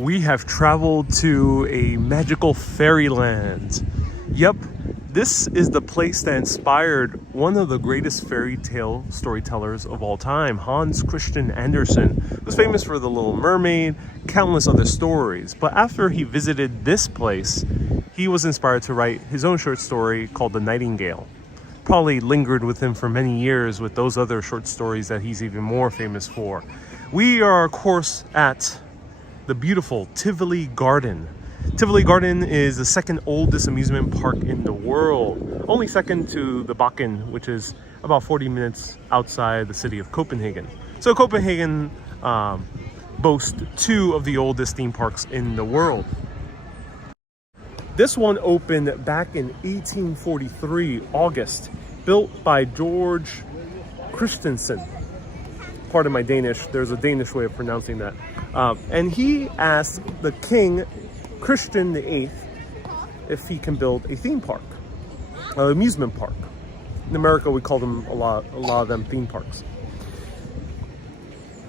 we have traveled to a magical fairyland. Yep, this is the place that inspired one of the greatest fairy tale storytellers of all time, Hans Christian Andersen, who was famous for The Little Mermaid, countless other stories. But after he visited this place, he was inspired to write his own short story called The Nightingale. Probably lingered with him for many years with those other short stories that he's even more famous for. We are, of course, at the beautiful Tivoli Garden. Tivoli Garden is the second oldest amusement park in the world, only second to the Bakken, which is about 40 minutes outside the city of Copenhagen. So Copenhagen boasts two of the oldest theme parks in the world. This one opened back in 1843, August, built by George Christensen. Pardon my Danish, there's a Danish way of pronouncing that. And he asked the king, Christian VIII, if he can build a theme park, an amusement park. In America, we call them a lot of them theme parks.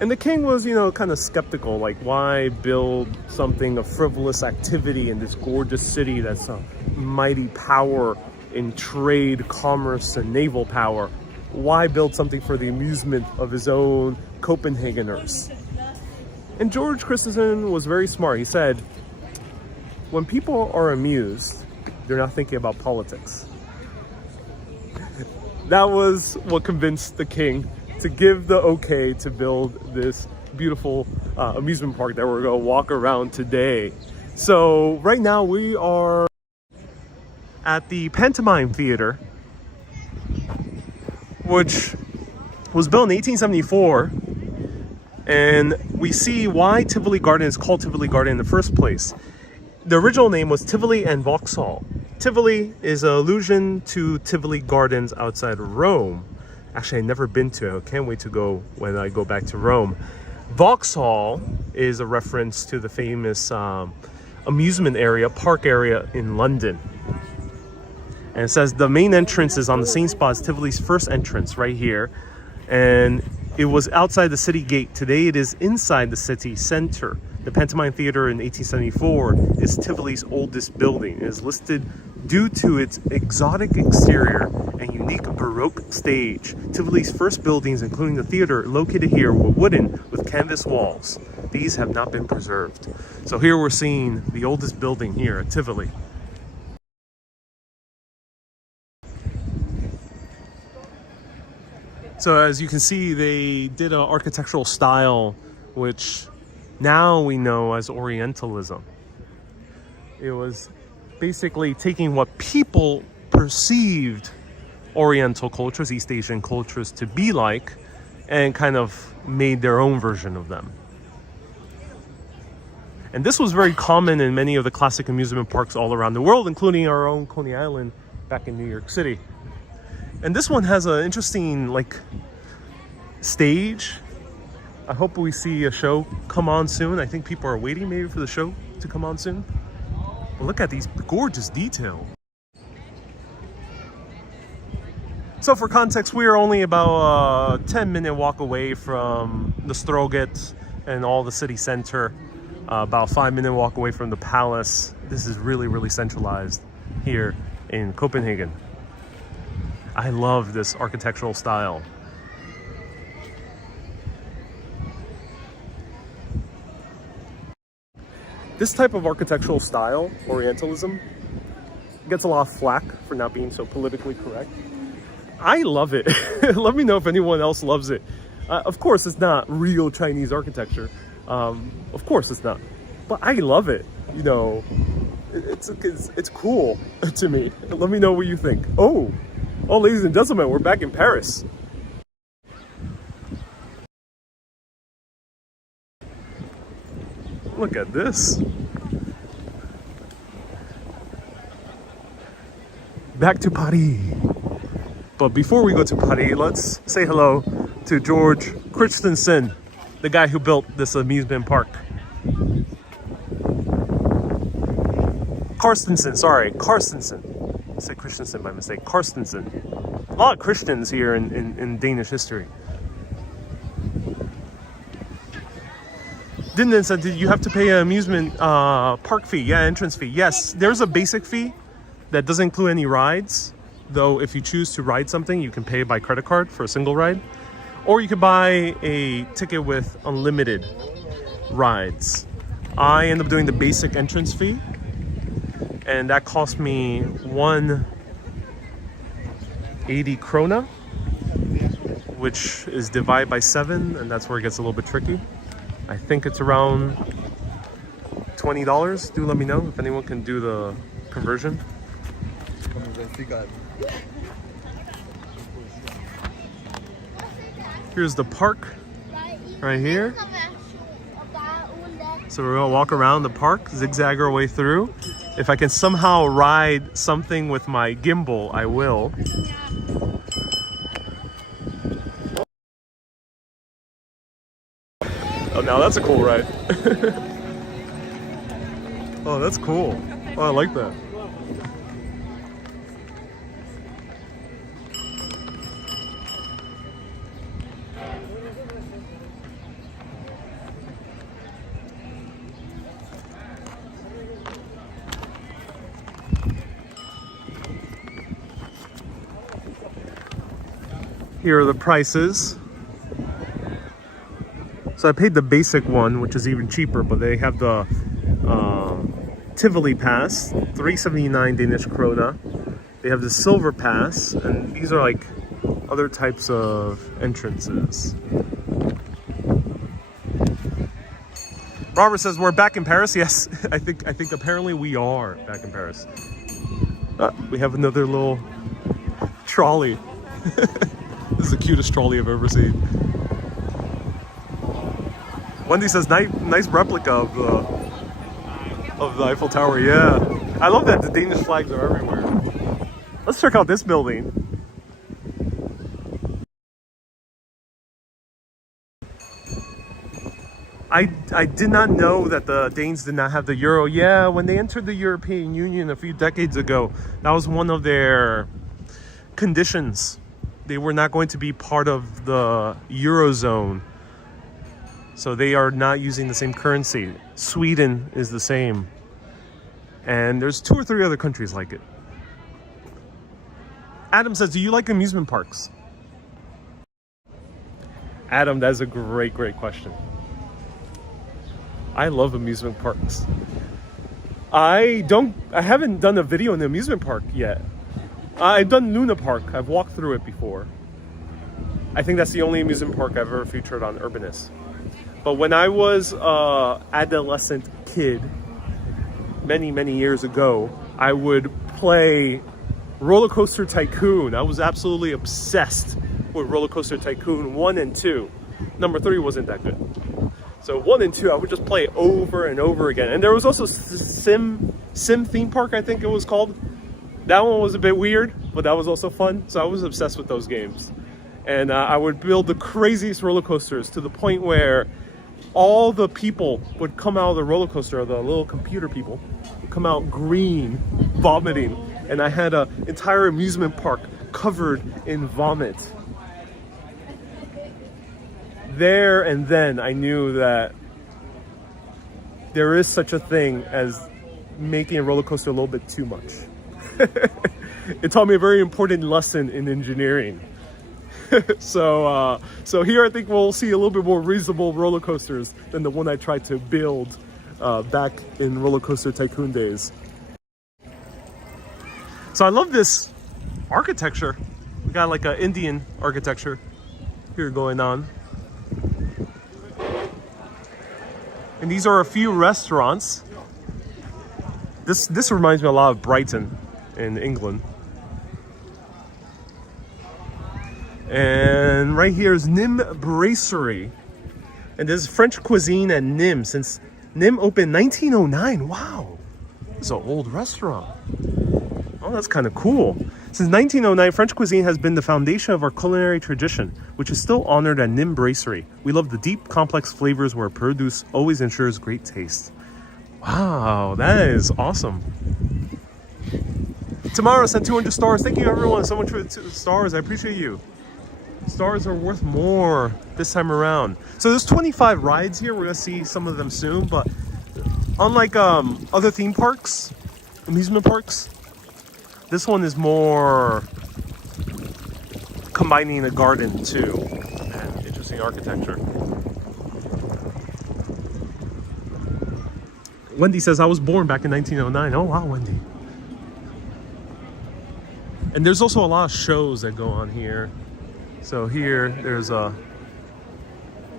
And the king was, kind of skeptical, like, why build something, a frivolous activity in this gorgeous city that's a mighty power in trade, commerce, and naval power? Why build something for the amusement of his own Copenhageners? And George Christensen was very smart. He said, when people are amused, they're not thinking about politics. That was what convinced the king to give the okay to build this beautiful amusement park that we're going to walk around today. So right now we are at the Pantomime Theater, which was built in 1874. And we see why Tivoli Garden is called Tivoli Garden in the first place. The original name was Tivoli and Vauxhall. Tivoli is an allusion to Tivoli Gardens outside Rome. Actually, I've never been to it. I can't wait to go when I go back to Rome. Vauxhall is a reference to the famous amusement area, park area in London. And it says the main entrance is on the same spot as Tivoli's first entrance, right here. And it was outside the city gate. Today it is inside the city center. The Pantomime Theater in 1874 is Tivoli's oldest building. It is listed due to its exotic exterior and unique Baroque stage. Tivoli's first buildings, including the theater located here, were wooden with canvas walls. These have not been preserved. So here we're seeing the oldest building here at Tivoli. So as you can see, they did an architectural style which now we know as Orientalism. It was basically taking what people perceived Oriental cultures, East Asian cultures, to be like, and kind of made their own version of them. And this was very common in many of the classic amusement parks all around the world, including our own Coney Island back in New York City. And this one has an interesting, stage. I hope we see a show come on soon. I think people are waiting maybe for the show to come on soon. But look at these gorgeous details. So for context, we are only about a 10-minute walk away from the Strøget and all the city center. About a 5-minute walk away from the palace. This is really, really centralized here in Copenhagen. I love this architectural style. This type of architectural style, Orientalism, gets a lot of flack for not being so politically correct. I love it. Let me know if anyone else loves it. Of course, it's not real Chinese architecture. Of course it's not. But I love it. It's cool to me. Let me know what you think. Oh, ladies and gentlemen, we're back in Paris. Look at this. Back to Paris. But before we go to Paris, let's say hello to George Christensen, the guy who built this amusement park. Carstensen. I said Christensen by mistake. Carstensen. A lot of Christians here in Danish history. Didn't said, did you have to pay an amusement park fee? Yeah, entrance fee. Yes, there's a basic fee that doesn't include any rides. Though if you choose to ride something, you can pay by credit card for a single ride. Or you could buy a ticket with unlimited rides. I end up doing the basic entrance fee. And that cost me 180 krona, which is divided by 7, and that's where it gets a little bit tricky. I think it's around $20. Do let me know if anyone can do the conversion. Here's the park right here. So we're gonna walk around the park, zigzag our way through. If I can somehow ride something with my gimbal, I will. Oh, now that's a cool ride. Oh, that's cool. Oh, I like that. Here are the prices. So I paid the basic one, which is even cheaper, but they have the Tivoli pass, 379 Danish krona. They have the silver pass, and these are like other types of entrances. Robert says we're back in Paris. Yes, I think apparently we are back in Paris. We have another little trolley. This is the cutest trolley I've ever seen. Wendy says, nice replica of the Eiffel Tower. Yeah, I love that the Danish flags are everywhere. Let's check out this building. I did not know that the Danes did not have the euro. Yeah, when they entered the European Union a few decades ago, that was one of their conditions. They were not going to be part of the Eurozone. So they are not using the same currency. Sweden is the same. And there's 2 or 3 other countries like it. Adam says, do you like amusement parks? Adam, that's a great question. I love amusement parks. I haven't done a video in the amusement park yet. I've done Luna Park. I've walked through it before. I think that's the only amusement park I've ever featured on Urbanist. But when I was an adolescent kid, many years ago, I would play Rollercoaster Tycoon. I was absolutely obsessed with Rollercoaster Tycoon 1 and 2. Number 3 wasn't that good. So 1 and 2, I would just play over and over again. And there was also Sim Theme Park, I think it was called. That one was a bit weird, but that was also fun. So I was obsessed with those games. And I would build the craziest roller coasters to the point where all the people would come out of the roller coaster, the little computer people, would come out green, vomiting. And I had an entire amusement park covered in vomit. There and then I knew that there is such a thing as making a roller coaster a little bit too much. It taught me a very important lesson in engineering. So here I think we'll see a little bit more reasonable roller coasters than the one I tried to build back in Roller Coaster Tycoon days. So I love this architecture. We got like an Indian architecture here going on. And these are a few restaurants. This reminds me a lot of Brighton in England. And right here is Nîmes Brasserie. And this is French cuisine at Nîmes since Nîmes opened 1909. Wow, this is an old restaurant. Oh, that's kind of cool. Since 1909, French cuisine has been the foundation of our culinary tradition, which is still honored at Nîmes Brasserie. We love the deep, complex flavors where produce always ensures great taste. Wow, that is awesome. Tomorrow sent 200 stars. Thank you everyone so much for the stars. I appreciate you. Stars are worth more this time around. So there's 25 rides here. We're gonna see some of them soon, but unlike other theme parks, amusement parks, this one is more combining a garden too, and interesting architecture. Wendy says, I was born back in 1909. Oh wow, Wendy. And there's also a lot of shows that go on here. So here, there's a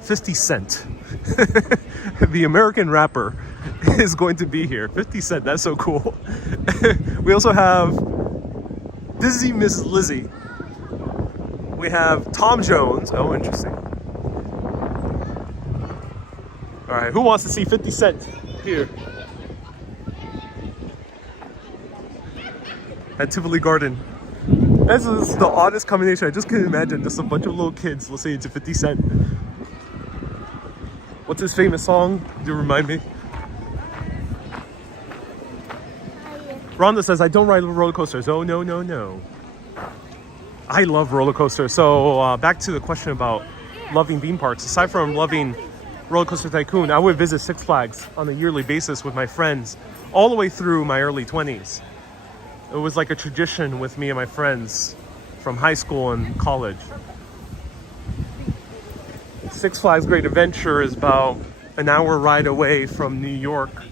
50 Cent. The American rapper is going to be here. 50 Cent, that's so cool. We also have Dizzy Miss Lizzie. We have Tom Jones. Oh, interesting. All right, who wants to see 50 Cent here at Tivoli Garden? This is the oddest combination. I just couldn't imagine just a bunch of little kids listening to 50 Cent. What's his famous song? Do you remind me? Rhonda says, I don't ride roller coasters. Oh, no, no, no. I love roller coasters. So back to the question about loving theme parks. Aside from loving Roller Coaster Tycoon, I would visit Six Flags on a yearly basis with my friends all the way through my early 20s. It was like a tradition with me and my friends from high school and college. Six Flags Great Adventure is about an hour ride away from New York.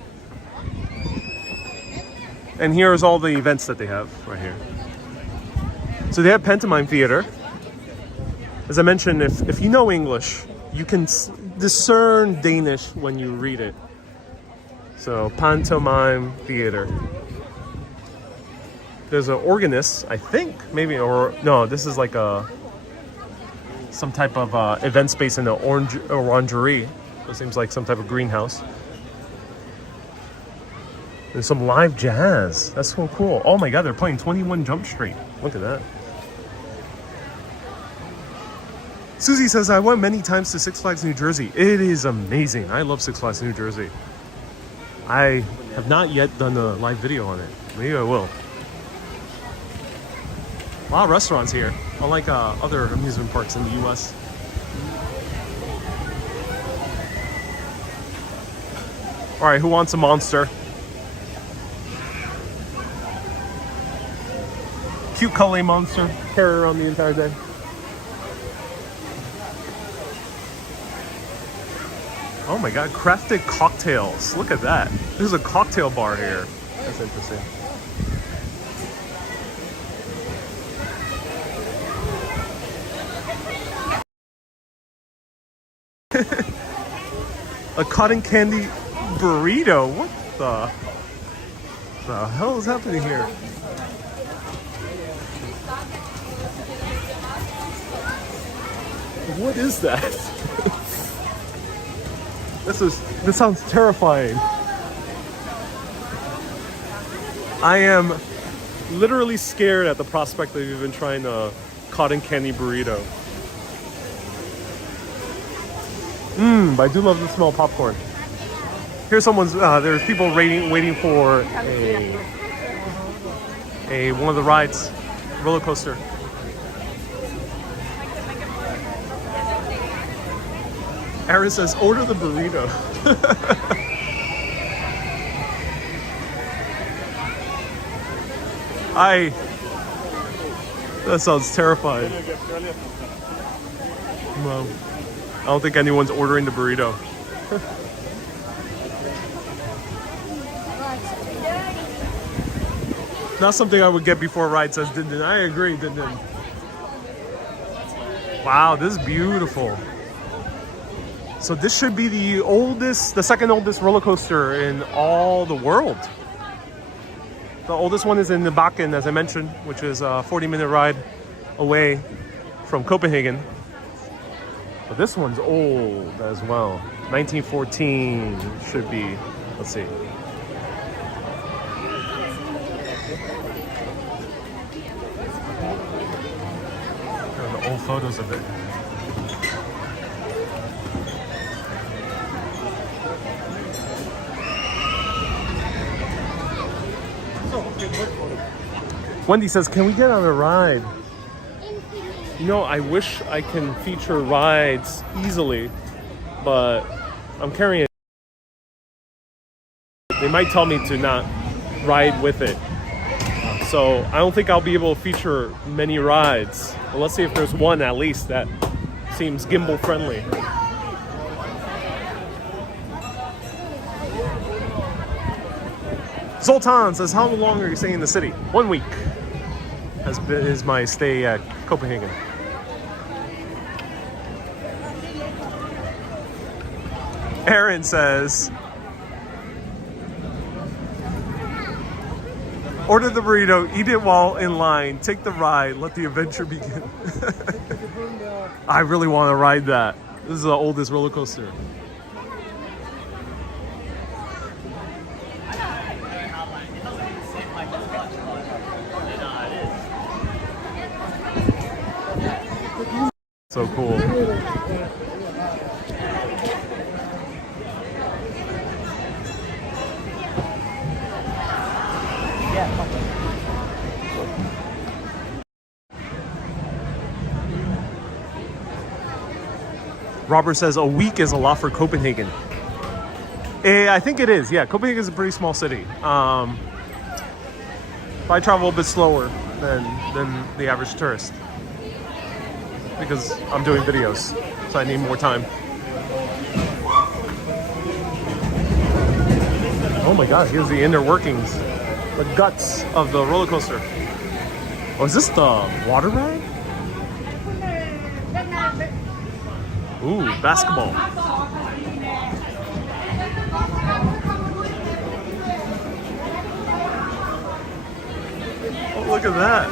And here's all the events that they have right here. So they have Pantomime Theater. As I mentioned, if you know English, you can discern Danish when you read it. So Pantomime Theater. There's an organist, I think, maybe, or no, this is like some type of event space in the orangery. It seems like some type of greenhouse. There's some live jazz. That's so cool. Oh my God, they're playing 21 Jump Street. Look at that. Susie says, I went many times to Six Flags New Jersey. It is amazing. I love Six Flags New Jersey. I have not yet done a live video on it. Maybe I will. A lot of restaurants here, unlike other amusement parks in the US. All right, who wants a monster? Cute Cully monster, carry around the entire day. Oh my God, crafted cocktails. Look at that. There's a cocktail bar here. That's interesting. A cotton candy burrito. What the hell is happening here? What is that? This sounds terrifying. I am literally scared at the prospect of even trying a cotton candy burrito. But I do love the smell of popcorn. Here's someone's, there's people waiting for one of the rides, roller coaster. Aaron says, order the burrito. That sounds terrifying. Well, I don't think anyone's ordering the burrito. Not something I would get before a ride, says Din Din. I agree, Din Din. Wow, this is beautiful. So this should be the second oldest roller coaster in all the world. The oldest one is in the Bakken, as I mentioned, which is a 40-minute ride away from Copenhagen. But this one's old as well. 1914 should be, let's see. The old photos of it. Wendy says, can we get on a ride? You know, I wish I can feature rides easily, but I'm carrying it. They might tell me to not ride with it. So I don't think I'll be able to feature many rides. But let's see if there's one at least that seems gimbal friendly. Zoltan says, how long are you staying in the city? 1 week is my stay at Copenhagen. Aaron says, order the burrito, eat it while in line, take the ride, let the adventure begin. I really want to ride that. This is the oldest roller coaster. So cool. Robert says a week is a lot for Copenhagen. I think it is. Yeah, Copenhagen is a pretty small city. If I travel a bit slower than the average tourist, because I'm doing videos, so I need more time. Oh my god, here's the inner workings, the guts of the roller coaster. Oh, is this the water ride? Ooh, basketball. Oh, look at that.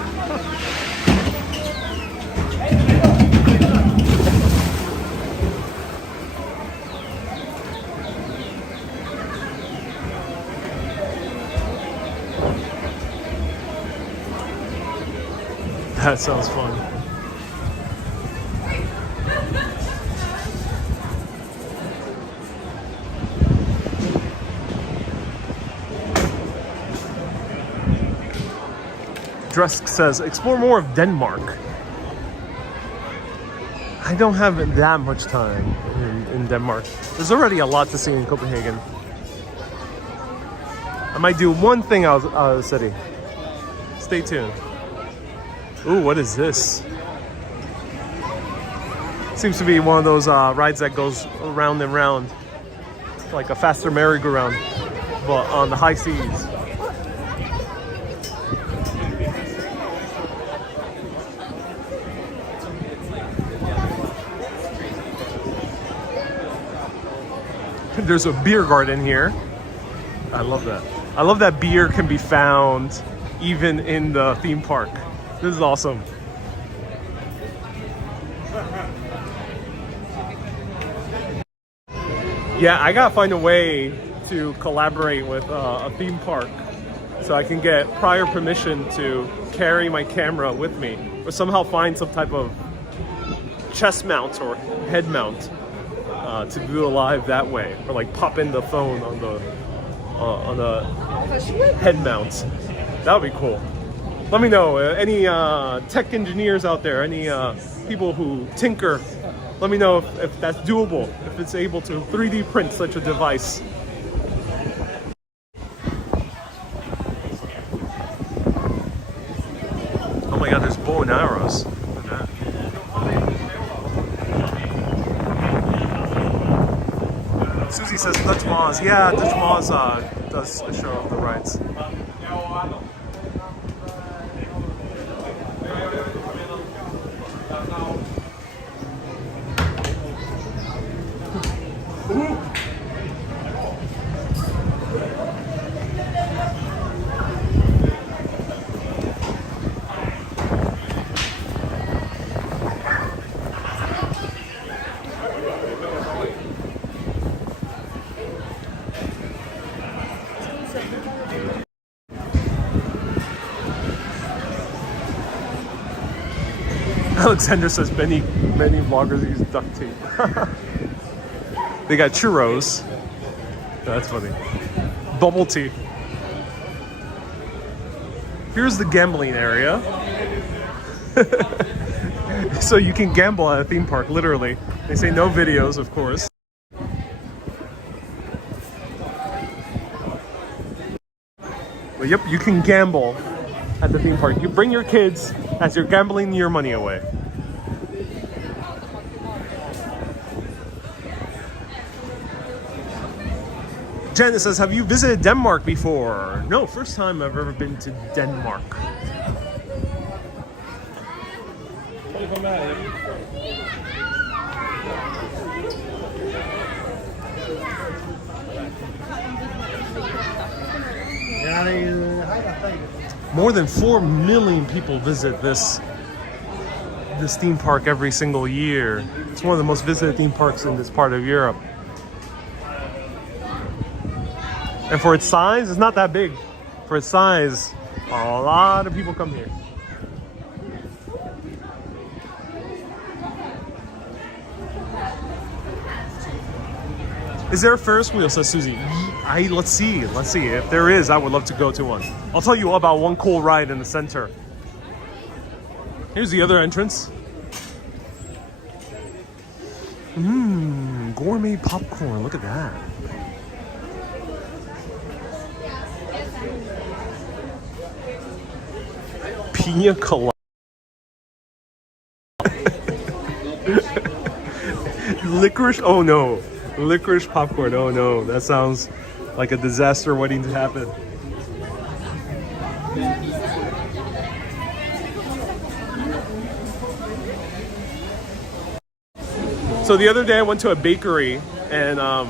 That sounds fun. Dresk says, explore more of Denmark. I don't have that much time in Denmark. There's already a lot to see in Copenhagen. I might do one thing out of the city. Stay tuned. Ooh, what is this? Seems to be one of those rides that goes round and round. Like a faster merry-go-round, but on the high seas. There's a beer garden here. I love that. I love that beer can be found even in the theme park. This is awesome. Yeah, I gotta find a way to collaborate with a theme park so I can get prior permission to carry my camera with me, or somehow find some type of chest mount or head mount to do a live that way, or like pop in the phone on the head mount. That would be cool. Let me know, any tech engineers out there, any people who tinker, let me know if that's doable, if it's able to 3D print such a device. Oh my god, there's bow and arrows. Look at that. Susie says Dutch Moz. Yeah, Dutch Moz does a show of the rides. Alexander says many vloggers use duct tape. They got churros. That's funny. Bubble tea. Here's the gambling area. So you can gamble at a theme park, literally. They say no videos, of course. But yep, you can gamble at the theme park. You bring your kids as you're gambling your money away. Janet says, have you visited Denmark before? No, first time I've ever been to Denmark. More than 4 million people visit this theme park every single year. It's one of the most visited theme parks in this part of Europe. And for its size, it's not that big. For its size, a lot of people come here. Is there a Ferris wheel, says Susie? Let's see. If there is, I would love to go to one. I'll tell you all about one cool ride in the center. Here's the other entrance. Gourmet popcorn, look at that. Pina colada. Licorice, oh no. Licorice popcorn, oh no. That sounds like a disaster waiting to happen. So the other day I went to a bakery and I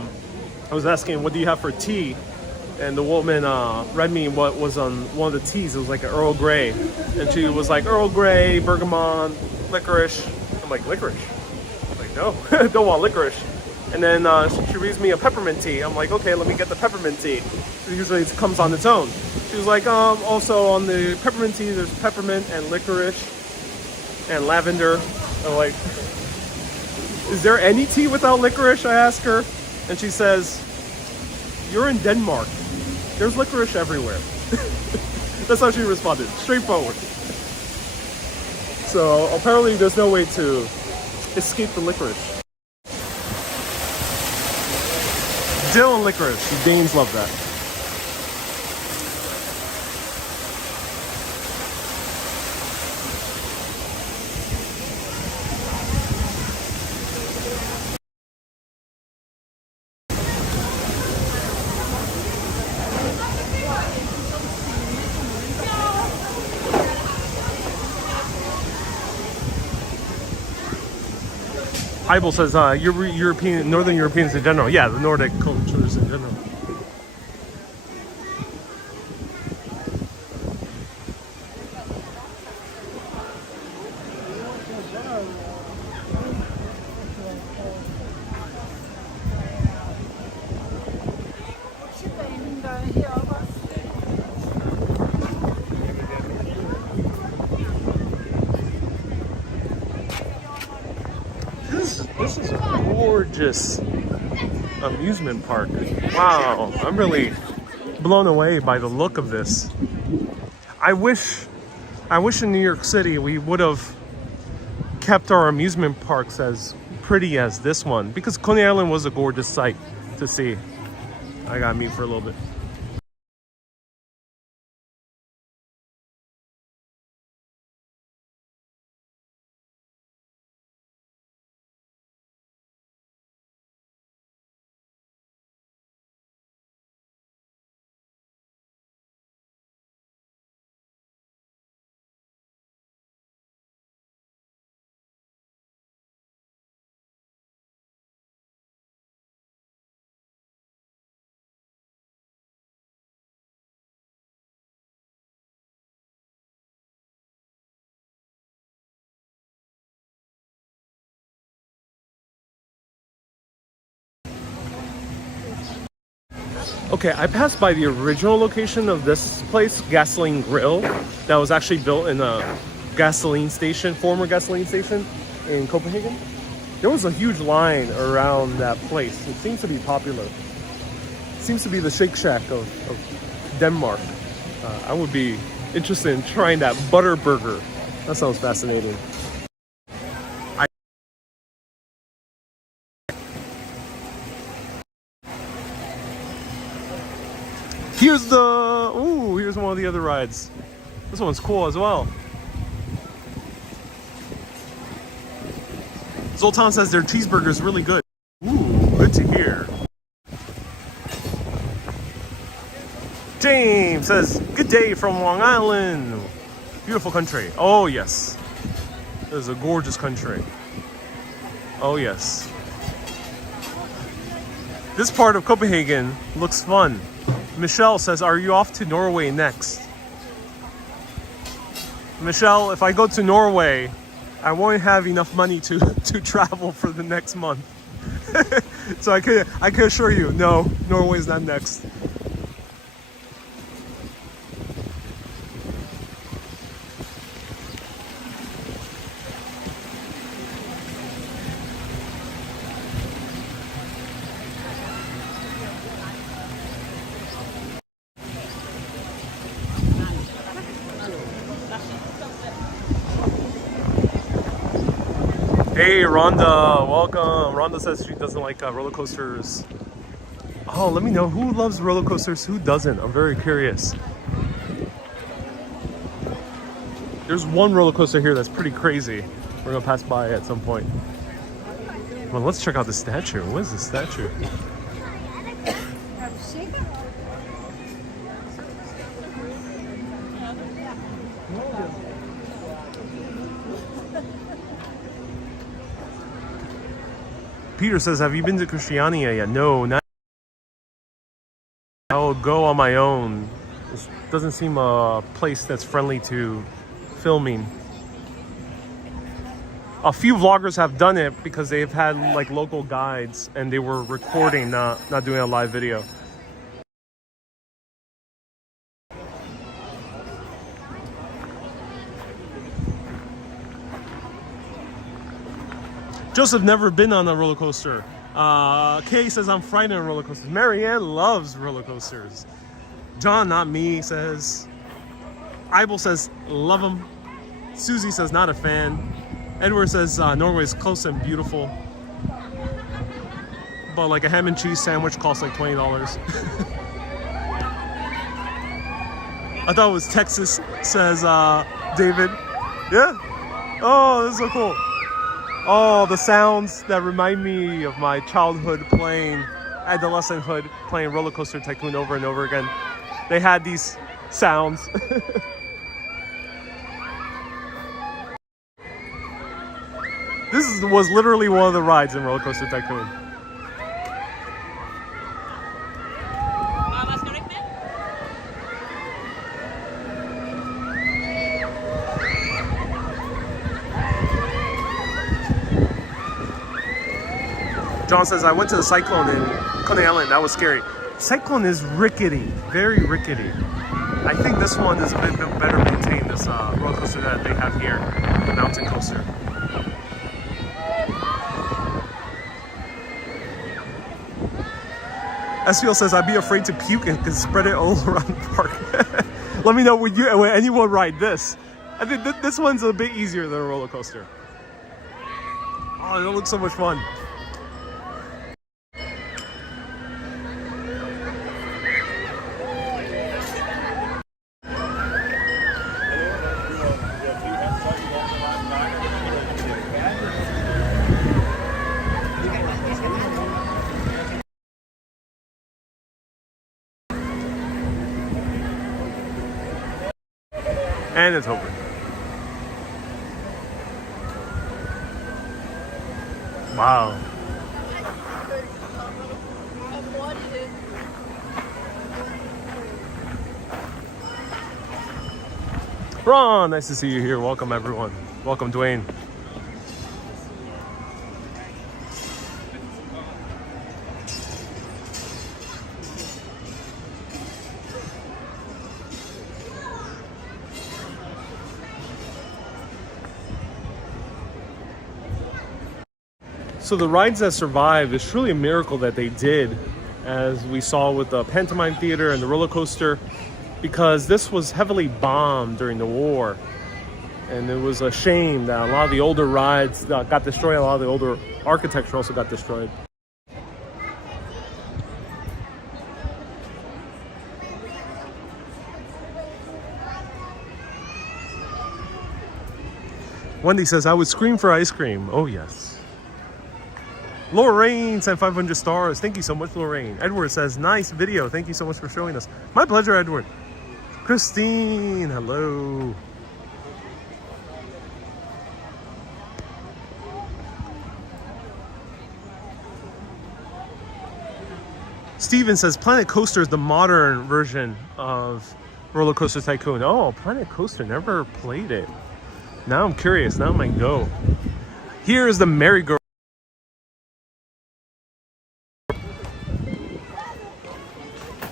was asking, what do you have for tea? And the woman read me what was on one of the teas. It was like an Earl Grey. And she was like, Earl Grey, bergamot, licorice. I'm like, licorice? I'm like, no, don't want licorice. And then she reads me a peppermint tea. I'm like, okay, let me get the peppermint tea. Usually it comes on its own. She was like, also on the peppermint tea, there's peppermint and licorice and lavender. I'm like, is there any tea without licorice? I ask her. And she says, you're in Denmark. There's licorice everywhere. That's how she responded. Straightforward. So apparently there's no way to escape the licorice. Dill and licorice. The Danes love that. Bible says European, Northern Europeans in general. Yeah, the Nordic cultures in general. This is a gorgeous amusement park. Wow, I'm really blown away by the look of this. I wish in New York City we would have kept our amusement parks as pretty as this one, because Coney Island was a gorgeous sight to see. I got me for a little bit. Okay, I passed by the original location of this place, Gasoline Grill, that was actually built in a gasoline station, former gasoline station in Copenhagen. There was a huge line around that place. It seems to be popular. It seems to be the Shake Shack of Denmark. I would be interested in trying that butter burger. That sounds fascinating. one of the other rides. This one's cool as well. Zoltan says their cheeseburger is really good. Ooh, good to hear. James says, good day from Long Island. Beautiful country. Oh, yes. This is a gorgeous country. Oh, yes. This part of Copenhagen looks fun. Michelle says, are you off to Norway next? Michelle, if I go to Norway, I won't have enough money to travel for the next month. So I can assure you, no, Norway's not next. Hey Rhonda, welcome. Rhonda says she doesn't like roller coasters. Oh, let me know who loves roller coasters, who doesn't. I'm very curious. There's one roller coaster here that's pretty crazy. We're gonna pass by at some point. Well, let's check out the statue. What is the statue? Peter says, have you been to Christiania yet? No, not. I'll go on my own. This doesn't seem a place that's friendly to filming. A few vloggers have done it because they've had like local guides and they were recording, not doing a live video. Joseph never been on a roller coaster. Kay says I'm frightened of roller coasters. Marianne loves roller coasters. John, not me, says. Ibel says love them. Susie says not a fan. Edward says Norway is close and beautiful, but like a ham and cheese sandwich costs like $20. I thought it was Texas, says David. Yeah. Oh, this is so cool. Oh, the sounds that remind me of my childhood playing, adolescenthood playing Roller Coaster Tycoon over and over again. They had these sounds. This was literally one of the rides in Roller Coaster Tycoon. John says, I went to the Cyclone in Coney Island. That was scary. Cyclone is rickety, very rickety. I think this one is a bit better maintained, this roller coaster that they have here, the mountain coaster. SPL says, I'd be afraid to puke and can spread it all around the park. Let me know would anyone ride this. I think this one's a bit easier than a roller coaster. Oh, it looks so much fun. And it's open. Wow. Ron, nice to see you here. Welcome everyone. Welcome Dwayne. So the rides that survived, it's truly a miracle that they did, as we saw with the Pantomime Theater and the roller coaster, because this was heavily bombed during the war. And it was a shame that a lot of the older rides got destroyed, a lot of the older architecture also got destroyed. Wendy says, I would scream for ice cream. Oh, yes. Lorraine sent 500 stars. Thank you so much, Lorraine. Edward says, nice video. Thank you so much for showing us. My pleasure, Edward. Christine, hello. Steven says, Planet Coaster is the modern version of Roller Coaster Tycoon. Oh, Planet Coaster, never played it. Now I'm curious. Now I might go. Here is the merry-go-round.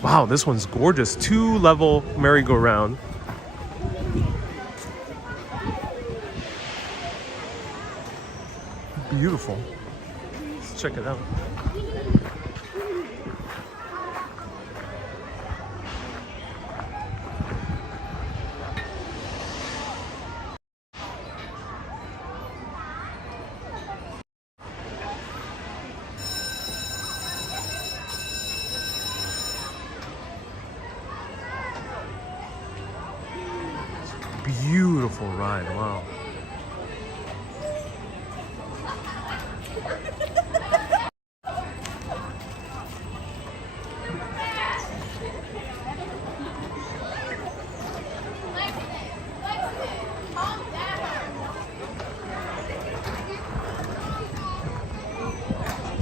Wow, this one's gorgeous. 2-level merry-go-round. Beautiful. Let's check it out. Beautiful ride, wow.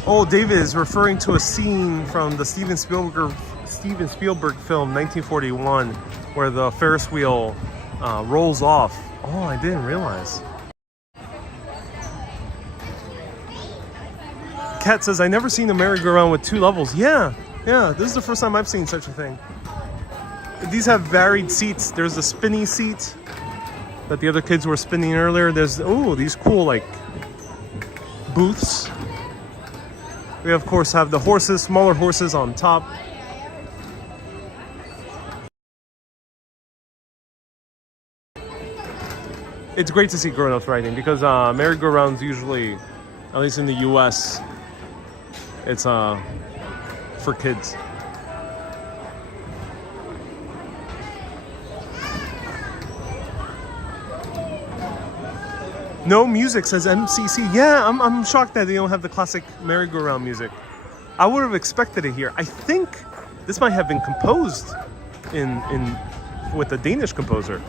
Oh, David is referring to a scene from the Steven Spielberg film 1941 where the Ferris wheel rolls off. Oh, I didn't realize. Kat says, I never seen a merry-go-round with 2 levels. Yeah, this is the first time I've seen such a thing. These have varied seats. There's the spinny seat that the other kids were spinning earlier. There's, oh, these cool, like, booths. We, of course, have the horses, smaller horses on top. It's great to see grown-ups riding because merry-go-rounds usually, at least in the US, it's for kids. No music, says MCC. Yeah, I'm shocked that they don't have the classic merry-go-round music. I would have expected it here. I think this might have been composed with a Danish composer.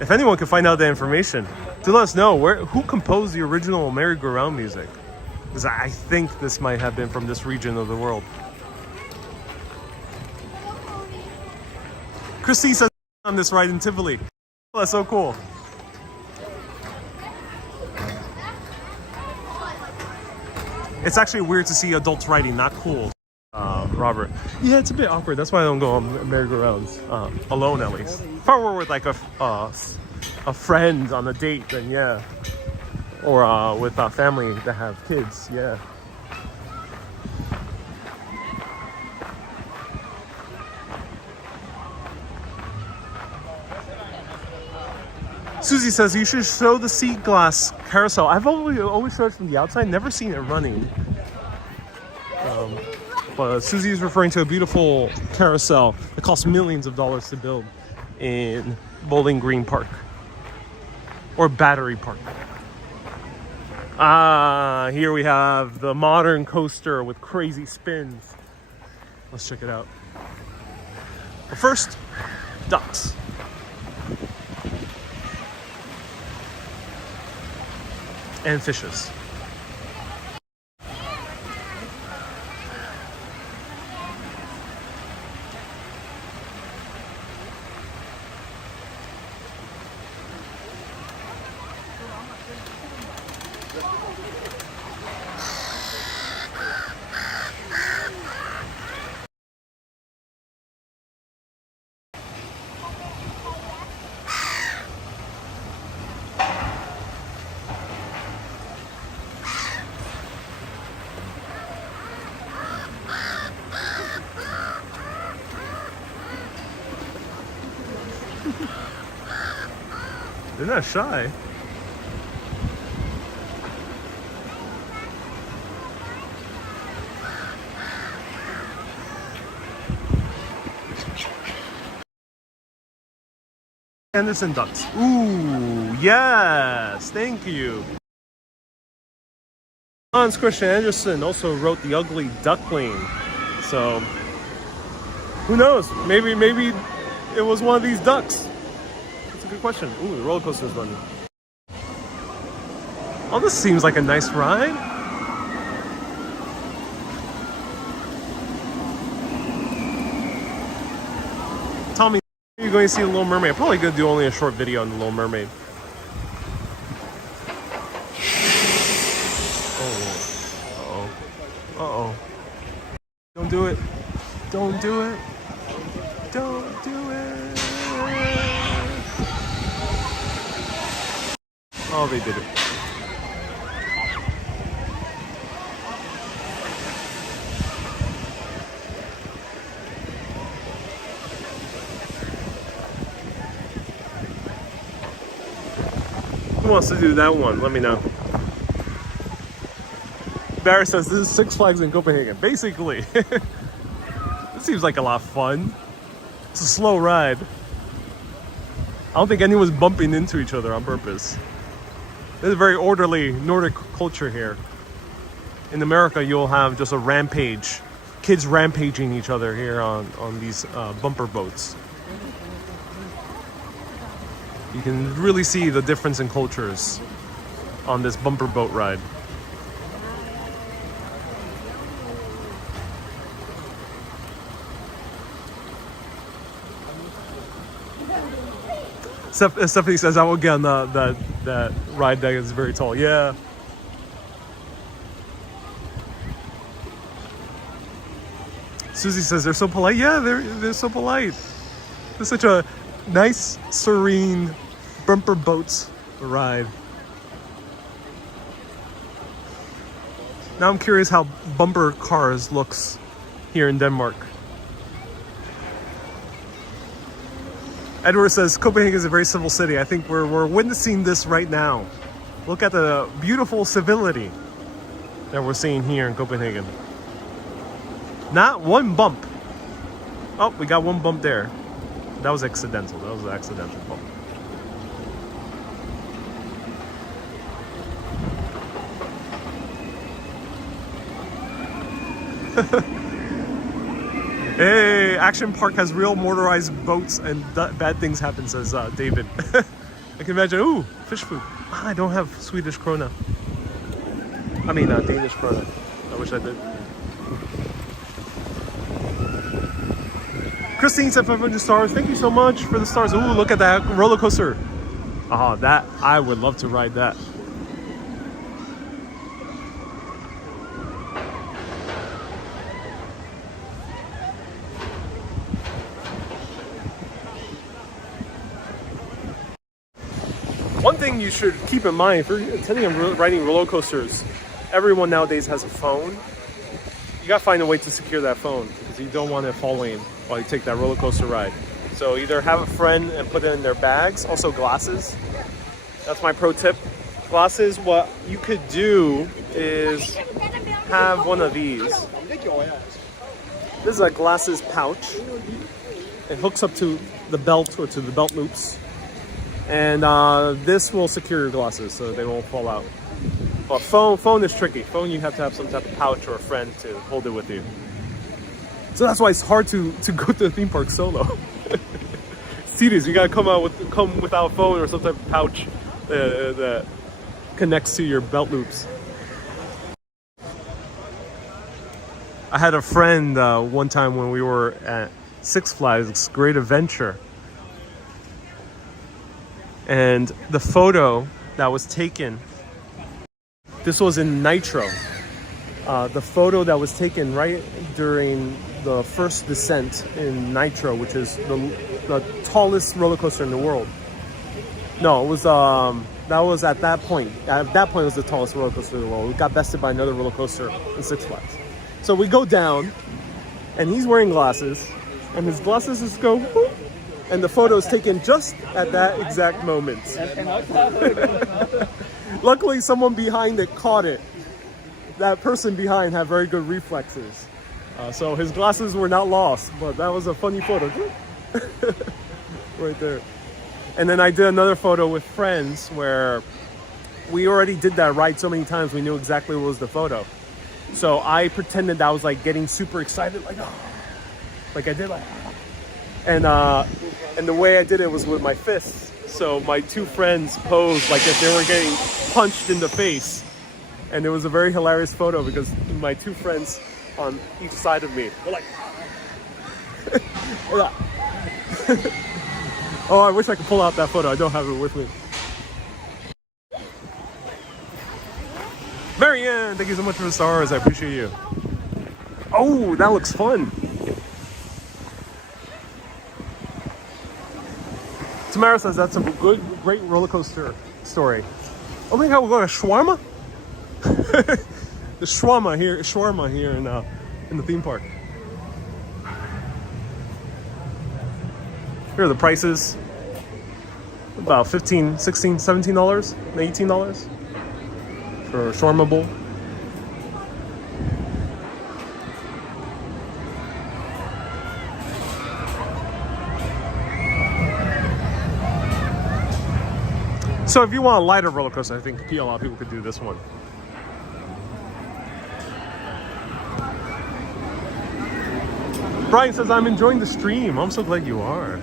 If anyone can find out that information, to let us know who composed the original merry-go-round music. Because I think this might have been from this region of the world. Christy says on this ride in Tivoli. Oh, that's so cool. It's actually weird to see adults riding, not cool. Robert. Yeah, it's a bit awkward. That's why I don't go on merry-go-rounds alone, at least. If I were with like a friend on a date, then yeah. Or with a family that have kids, yeah. Susie says you should show the seat glass carousel. I've always showed it from the outside, never seen it running. But Susie is referring to a beautiful carousel that costs millions of dollars to build in Bowling Green Park. Or Battery Park. Here we have the modern coaster with crazy spins. Let's check it out. But first, ducks. And fishes. They're not shy. Anderson ducks. Ooh, yes, thank you. Hans Christian Andersen also wrote The Ugly Duckling. So, who knows? Maybe it was one of these ducks. That's a good question. Ooh, the roller coaster is running. Oh, this seems like a nice ride. Tommy, you're going to see The Little Mermaid. I'm probably going to do only a short video on The Little Mermaid. Uh-oh. Don't do it. Don't do it. Don't do it. Oh, they did it. Who wants to do that one? Let me know. Barry says this is Six Flags in Copenhagen. Basically. This seems like a lot of fun. It's a slow ride. I don't think anyone's bumping into each other on purpose. There's a very orderly Nordic culture here. In America, you'll have just a rampage. Kids rampaging each other here on these bumper boats. You can really see the difference in cultures on this bumper boat ride. Stephanie says, I will get on that ride that is very tall. Yeah. Susie says, they're so polite. Yeah, they're so polite. It's such a nice, serene bumper boats ride. Now I'm curious how bumper cars looks here in Denmark. Edward says, Copenhagen is a very civil city. I think we're witnessing this right now. Look at the beautiful civility that we're seeing here in Copenhagen. Not one bump. Oh, we got one bump there. That was accidental. That was an accidental bump. Hey, Action Park has real motorized boats and bad things happen, says David. I can imagine, ooh, fish food. I don't have Swedish krona. I mean, Danish krona. I wish I did. Christine said 500 stars. Thank you so much for the stars. Ooh, look at that roller coaster. That, I would love to ride that. One thing you should keep in mind if you're intending on riding roller coasters, everyone nowadays has a phone. You gotta find a way to secure that phone because you don't want it falling while you take that roller coaster ride. So either have a friend and put it in their bags. Also glasses. That's my pro tip. Glasses, what you could do is have one of these. This is a glasses pouch. It hooks up to the belt or to the belt loops. And this will secure your glasses so they won't fall out. But phone is tricky. Phone, you have to have some type of pouch or a friend to hold it with you. So that's why it's hard to go to the theme park solo. Serious, you gotta come without a phone or some type of pouch that connects to your belt loops. I had a friend one time when we were at Six Flags Great Adventure. And the photo that was taken, this was in Nitro. The photo that was taken right during the first descent in Nitro, which is the tallest roller coaster in the world. No, it was that was at that point. At that point, it was the tallest roller coaster in the world. We got bested by another roller coaster in Six Flags. So we go down, and he's wearing glasses, and his glasses just go whoop, and the photo is taken just at that exact moment. Luckily, someone behind it caught it. That person behind had very good reflexes. So his glasses were not lost, but that was a funny photo. Right there. And then I did another photo with friends where we already did that ride so many times, we knew exactly what was the photo. So I pretended that I was like getting super excited, like, oh, like I did like, and the way I did it was with my fists. So my two friends posed like if they were getting punched in the face. And it was a very hilarious photo because my two friends on each side of me were like, oh, I wish I could pull out that photo. I don't have it with me. Marianne, thank you so much for the stars. I appreciate you. Oh, that looks fun. Tamara says that's a great roller coaster story. Oh my God, we're going to shawarma? The shawarma here in the theme park. Here are the prices. About $15, $16, $17, $18 for a shawarma bowl. So if you want a lighter roller coaster, I think a lot of people could do this one. Brian says, I'm enjoying the stream. I'm so glad you are.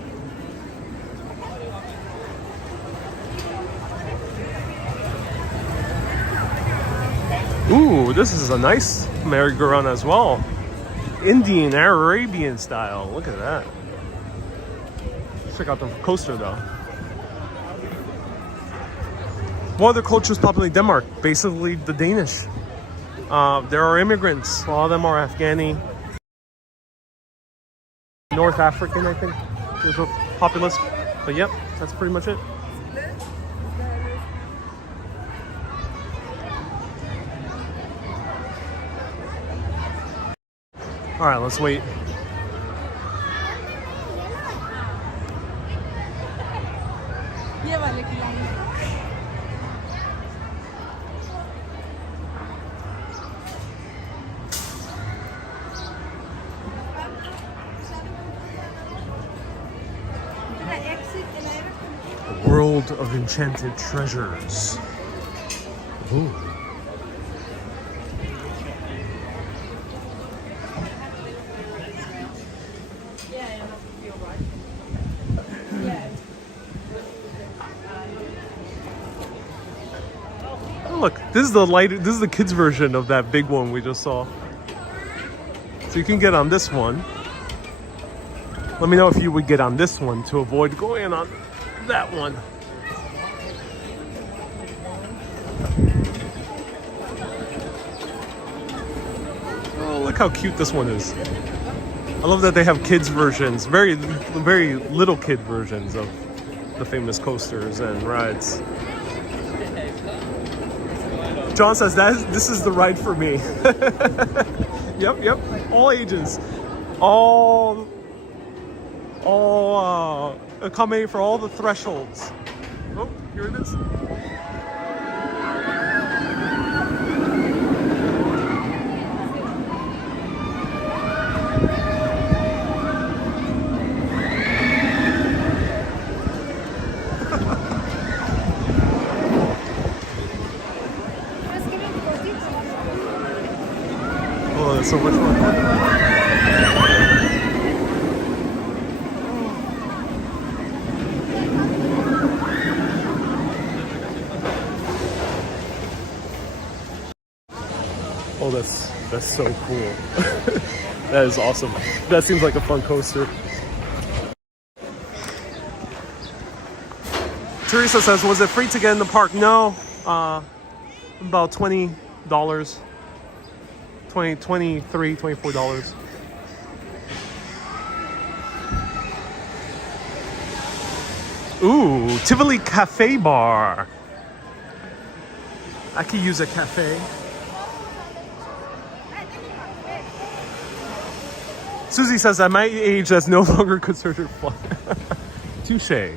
Ooh, this is a nice merry-go-round as well. Indian, Arabian style. Look at that. Let's check out the coaster though. What other cultures populate Denmark? Basically the Danish. There are immigrants. A lot of them are Afghani. North African, I think. There's a populace. But yep, that's pretty much it. All right, let's wait. A world of enchanted treasures. Ooh. Look, this is the kids version of that big one we just saw. So you can get on this one. Let me know if you would get on this one to avoid going on that one. Oh, look how cute this one is. I love that they have kids versions, very little kid versions of the famous coasters and rides. John says this is the ride for me. Yep. All ages, all accommodating for all the thresholds. Oh, here it is. Oh, there's so much fun. Oh, that's so cool. That is awesome. That seems like a fun coaster. Teresa says, was it free to get in the park? No, about $20, $23, $24. Ooh, Tivoli Cafe Bar. I could use a cafe. Susie says, at my age, that's no longer considered fun. Touche.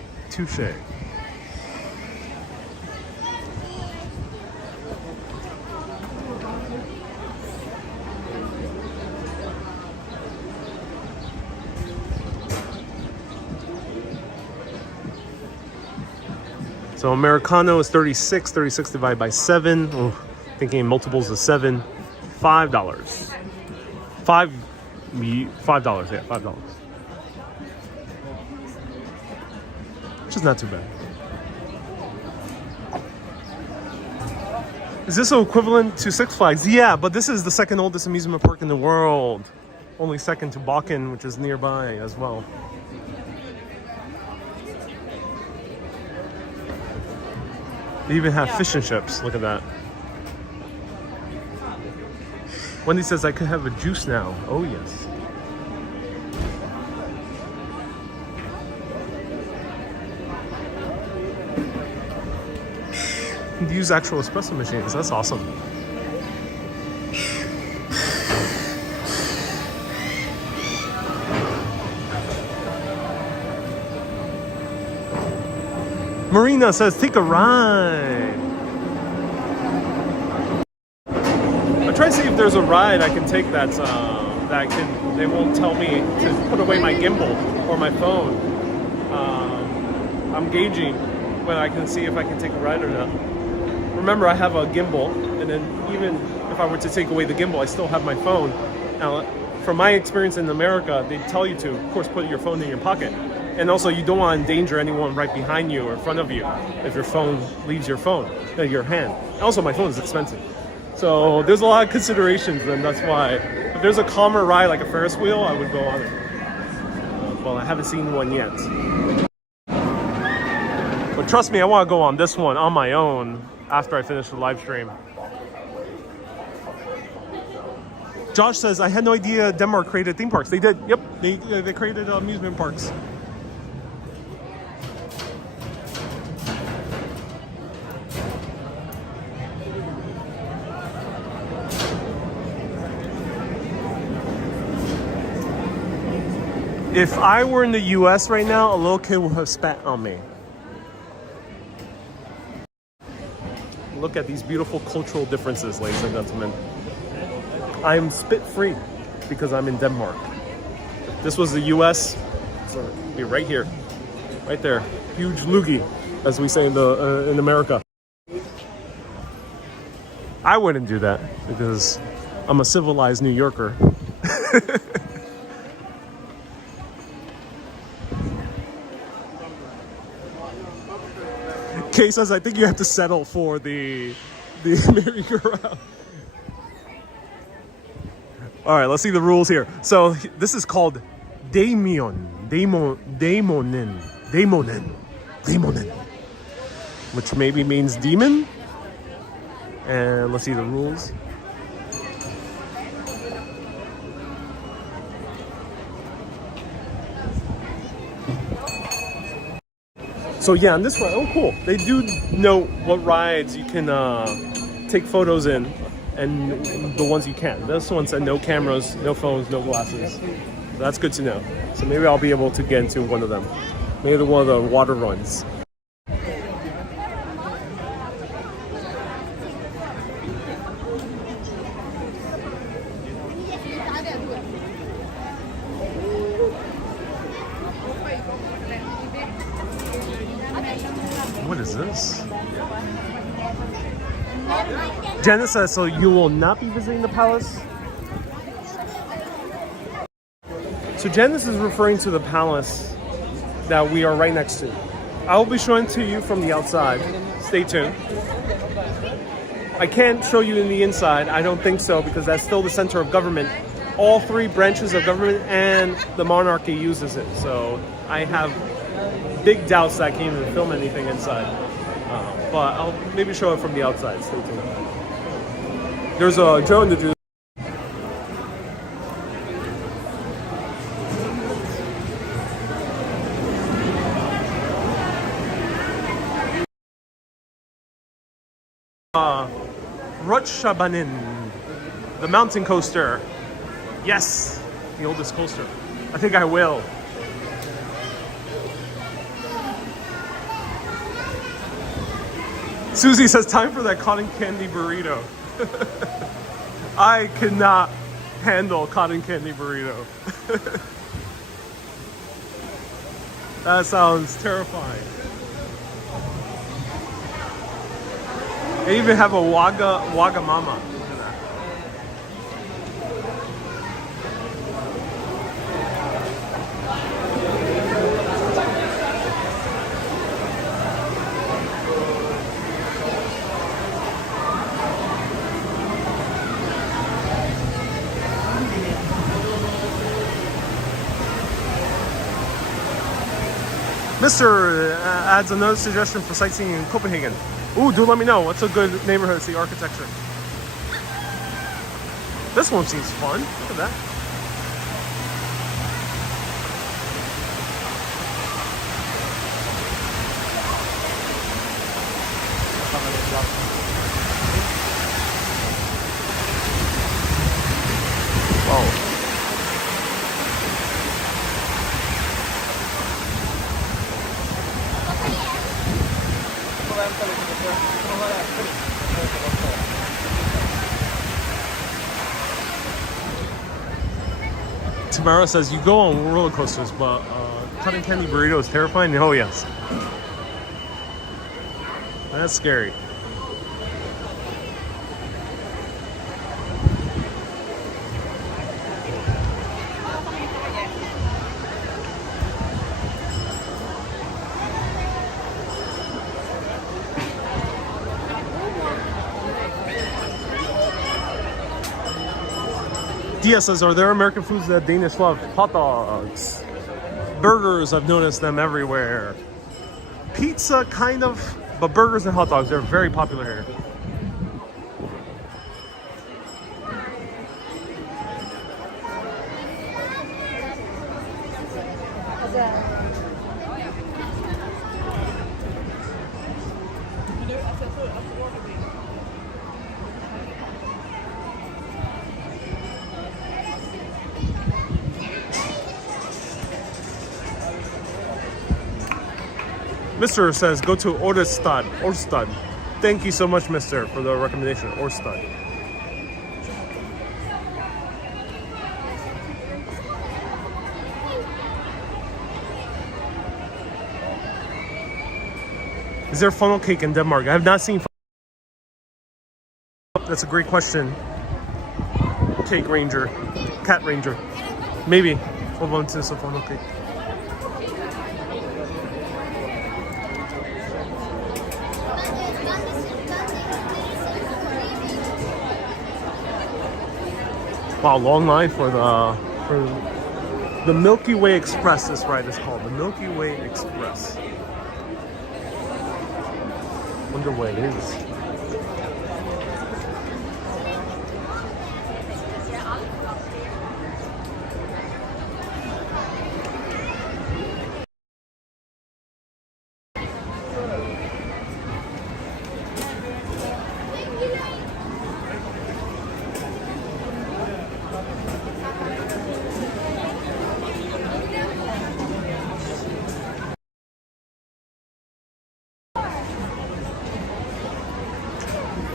So Americano is 36. 36 divided by 7. Oh, thinking in multiples of 7. $5. $5. Yeah, $5. Which is not too bad. Is this equivalent to Six Flags? Yeah, but this is the second oldest amusement park in the world. Only second to Bakken, which is nearby as well. They even have fish and chips. Look at that. Wendy says I could have a juice now. Oh, yes. You can use actual espresso machines. That's awesome. Marina says, take a ride. I'm trying to see if there's a ride I can take that they won't tell me to put away my gimbal or my phone. I'm gauging whether I can see if I can take a ride or not. Remember, I have a gimbal, and then even if I were to take away the gimbal, I still have my phone. Now, from my experience in America, they tell you to, of course, put your phone in your pocket. And also, you don't want to endanger anyone right behind you or in front of you if your phone leaves your hand. Also, my phone is expensive. So there's a lot of considerations, and that's why if there's a calmer ride like a Ferris wheel, I would go on it. Well, I haven't seen one yet. But trust me, I want to go on this one on my own after I finish the live stream. Josh says, I had no idea Denmark created theme parks. They did. Yep, they created amusement parks. If I were in the US right now, a little kid would have spat on me. Look at these beautiful cultural differences, ladies and gentlemen. I'm spit free because I'm in Denmark. If this was the US, it'd be right here, right there. Huge loogie, as we say in America. I wouldn't do that because I'm a civilized New Yorker. Kay says, I think you have to settle for the merry-go-round. All right, let's see the rules here. So this is called Daimonen, which maybe means demon. And let's see the rules. So yeah, on this ride, oh cool. They do know what rides you can take photos in and the ones you can. This one said no cameras, no phones, no glasses. So that's good to know. So maybe I'll be able to get into one of them. Maybe one of the water runs. What is this? Jenna says, so you will not be visiting the palace? So Janice is referring to the palace that we are right next to. I will be showing to you from the outside. Stay tuned. I can't show you in the inside. I don't think so, because that's still the center of government. All three branches of government and the monarchy uses it. So I have big doubts that I can't even film anything inside. But I'll maybe show it from the outside. Stay tuned. There's a drone to do. Rutschbanen, the mountain coaster. Yes, the oldest coaster. I think I will. Susie says, time for that cotton candy burrito. I cannot handle cotton candy burrito. That sounds terrifying. They even have a Wagamama. Look at that. Mr. Adds another suggestion for sightseeing in Copenhagen. Ooh, do let me know. What's a good neighborhood to see architecture? This one seems fun. Look at that. Whoa. Tamara says you go on roller coasters, but cotton candy burrito is terrifying. Oh yes, that's scary. Dia says, are there American foods that Danish love? Hot dogs. Burgers, I've noticed them everywhere. Pizza, kind of, but burgers and hot dogs, they're very popular here. Mr. says, go to Orstad. Orstad. Thank you so much, Mr., for the recommendation. Orstad. Is there funnel cake in Denmark? I have not seen. That's a great question. Cake Ranger. Cat Ranger. Maybe. Hold on to some funnel cake. Wow, long line for the Milky Way Express. This ride is called the Milky Way Express. Wonder what it is.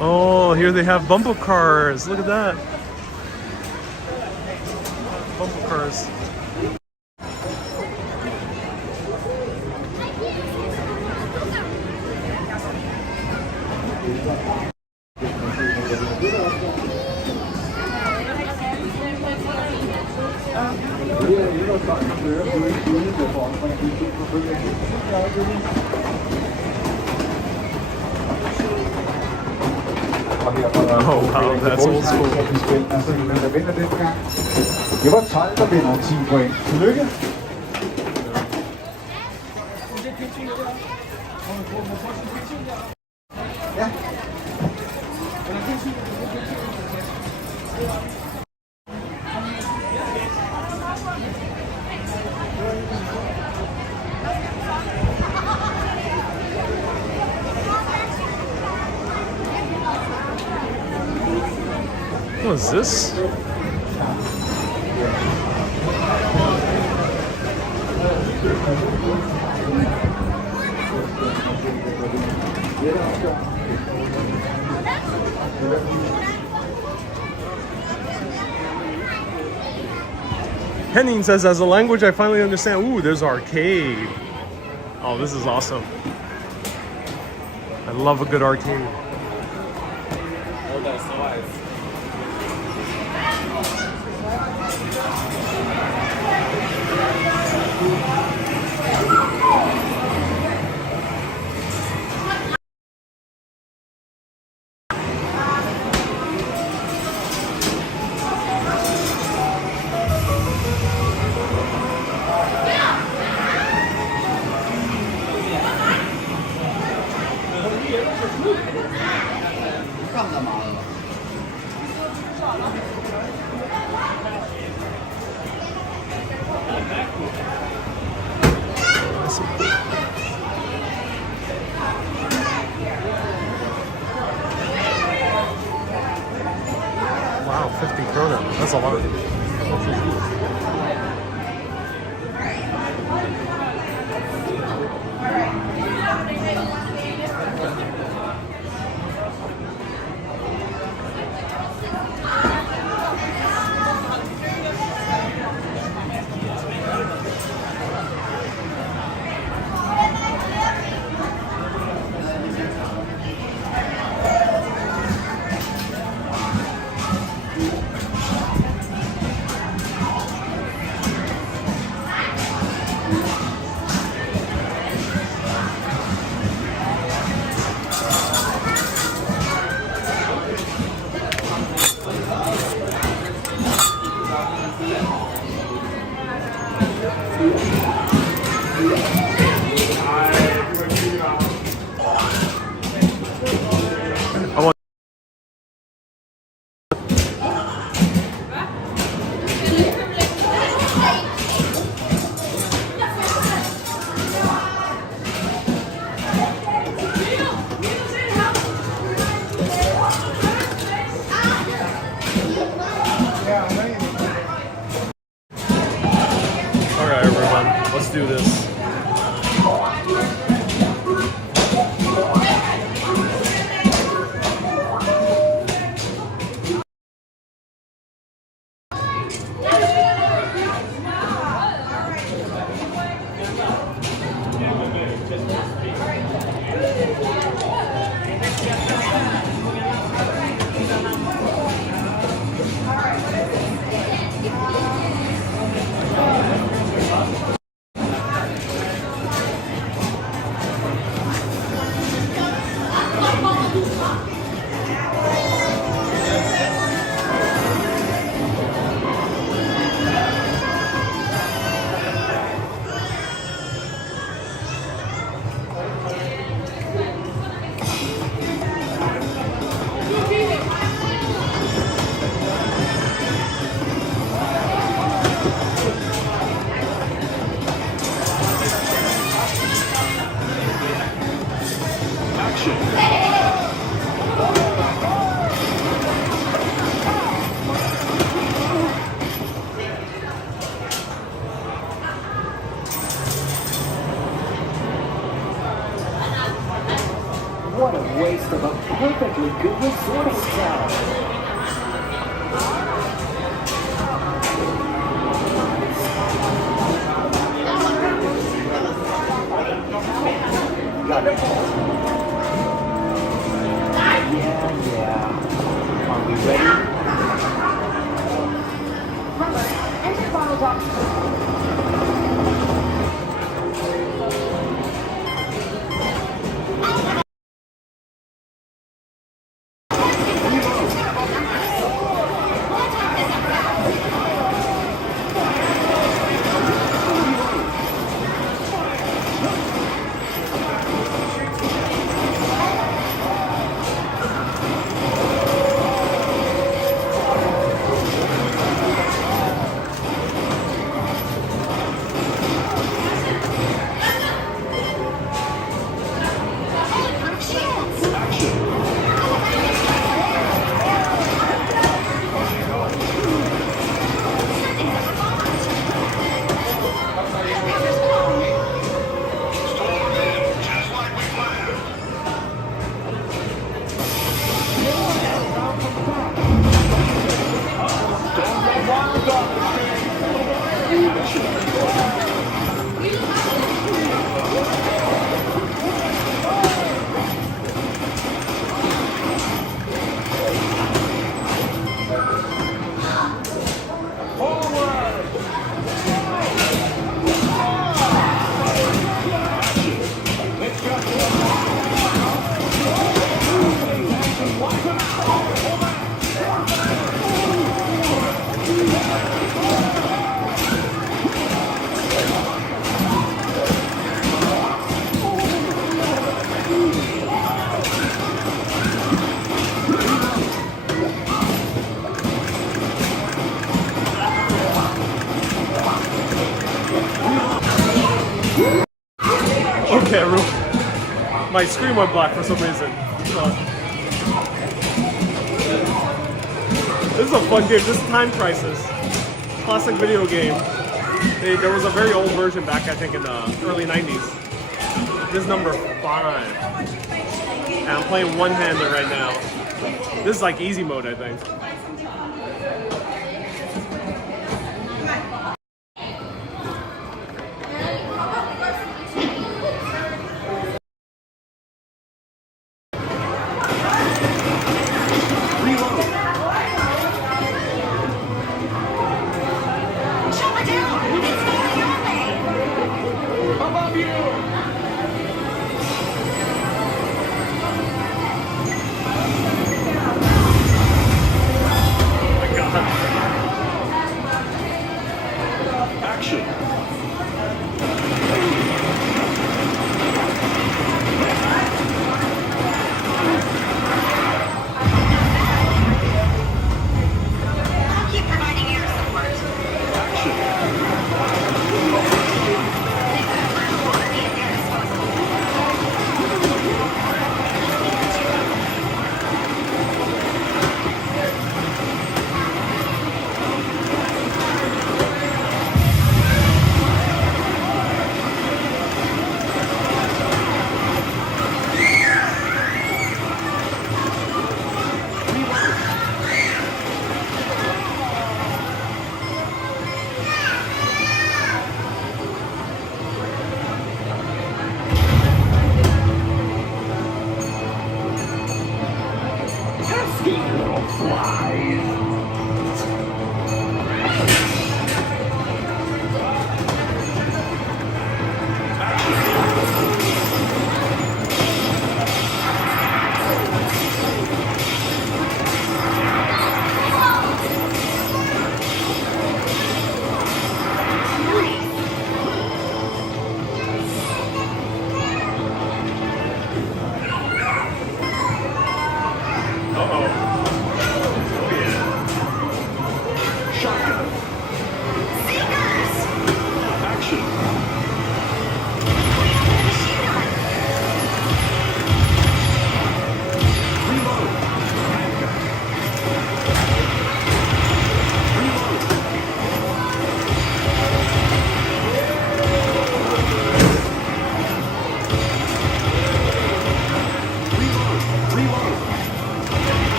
Oh, here they have bumper cars. Look at that. Bumper cars. Oh wow, that's old school. Det var 12, der vinder 10 point. Tillykke. Ja. What is this? Henning says, as a language I finally understand. Ooh, there's arcade. Oh, this is awesome. I love a good arcade. Wow, 50 krona. That's a lot. Alright everyone, let's do this. What a waste of a perfectly good resort hotel. Got it. Yeah. Are we ready? Enter bottle box. my screen went black for some reason. This is a fun game. This is Time Crisis. Classic video game. There was a very old version back, I think, in the early 90s. This is number 5. And I'm playing one-handed right now. This is like easy mode, I think.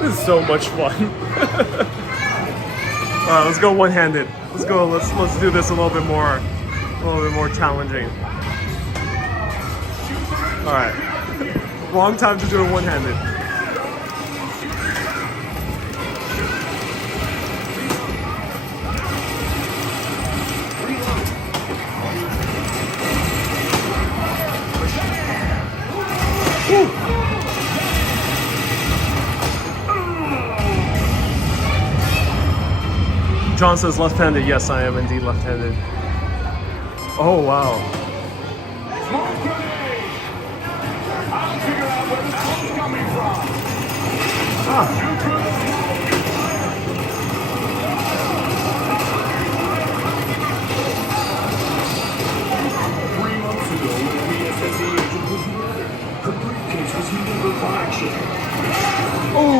This is so much fun. Alright, let's go one-handed. Let's go. Let's do this a little bit more challenging. All right. Wrong time to do it one-handed. John says left-handed. Yes, I am indeed left-handed. Oh, wow. I'll figure out where the smoke's coming from. Ah. 3 months ago, the PSSE agent was murdered. Her briefcase was needed for action. Oh.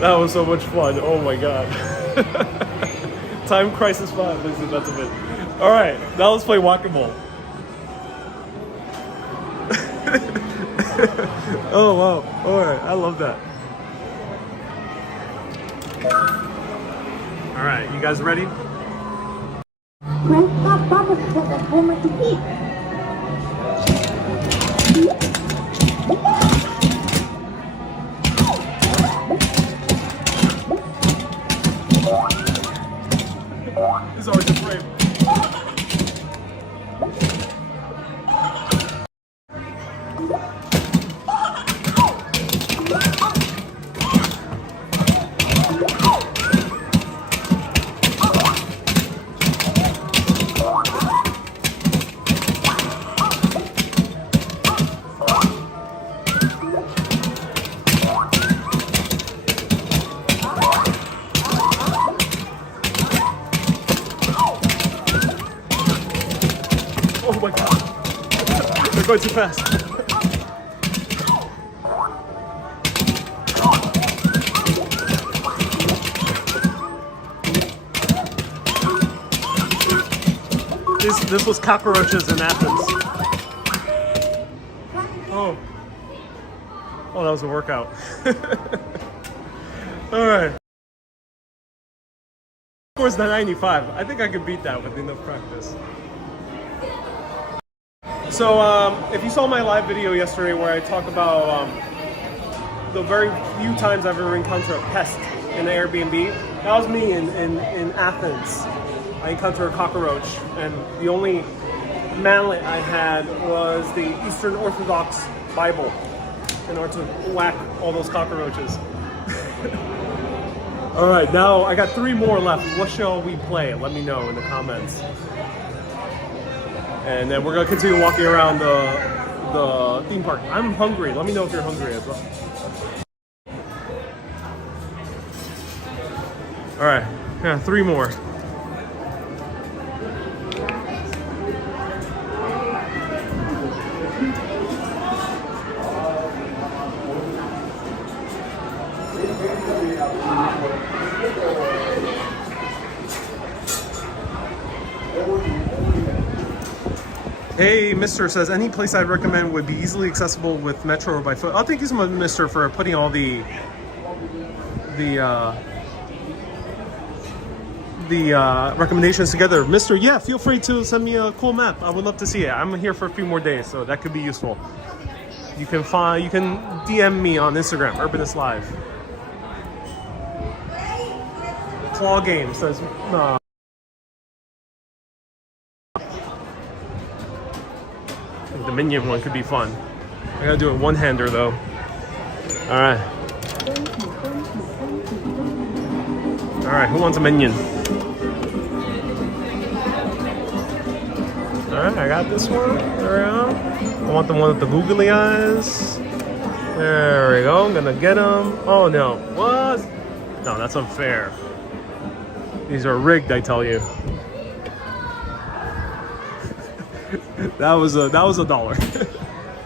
That was so much fun. Oh my god. Time Crisis 5, ladies and gentlemen. Alright, now let's play whack-a-mole. Oh wow. Alright, I love that. Alright, you guys ready? Press that button to the home of the heat. This is always a frame. my god. They're going too fast. This was cockroaches in Athens. Oh, that was a workout. All right. Of course, the 95. I think I could beat that with enough practice. So, if you saw my live video yesterday where I talk about the very few times I've ever encountered a pest in an Airbnb, that was me in Athens. I encountered a cockroach, and the only mallet I had was the Eastern Orthodox Bible in order to whack all those cockroaches. All right, now I got 3 more left. What shall we play? Let me know in the comments. And then we're gonna continue walking around the theme park. I'm hungry. Let me know if you're hungry as well. All right, yeah, 3 more. Hey, Mister says, any place I'd recommend would be easily accessible with metro or by foot. I'll thank you so much, Mister, for putting all the recommendations together. Mister, yeah, feel free to send me a cool map. I would love to see it. I'm here for a few more days, so that could be useful. You can DM me on Instagram, Urbanist Live. Claw Game says, the minion one could be fun. I gotta do it one-hander though. Alright. Alright, who wants a minion? Alright, I got this one. There we go. I want the one with the googly eyes. There we go. I'm gonna get them. Oh no. What? No, that's unfair. These are rigged, I tell you. That was $1.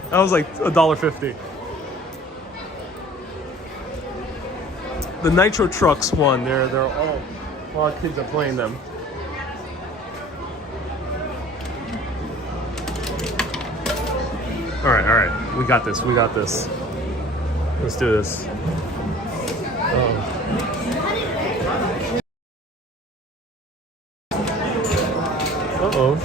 That was like $1.50. The Nitro Trucks one, they're all a lot of kids are playing them. All right, we got this. Let's do this. Uh-oh.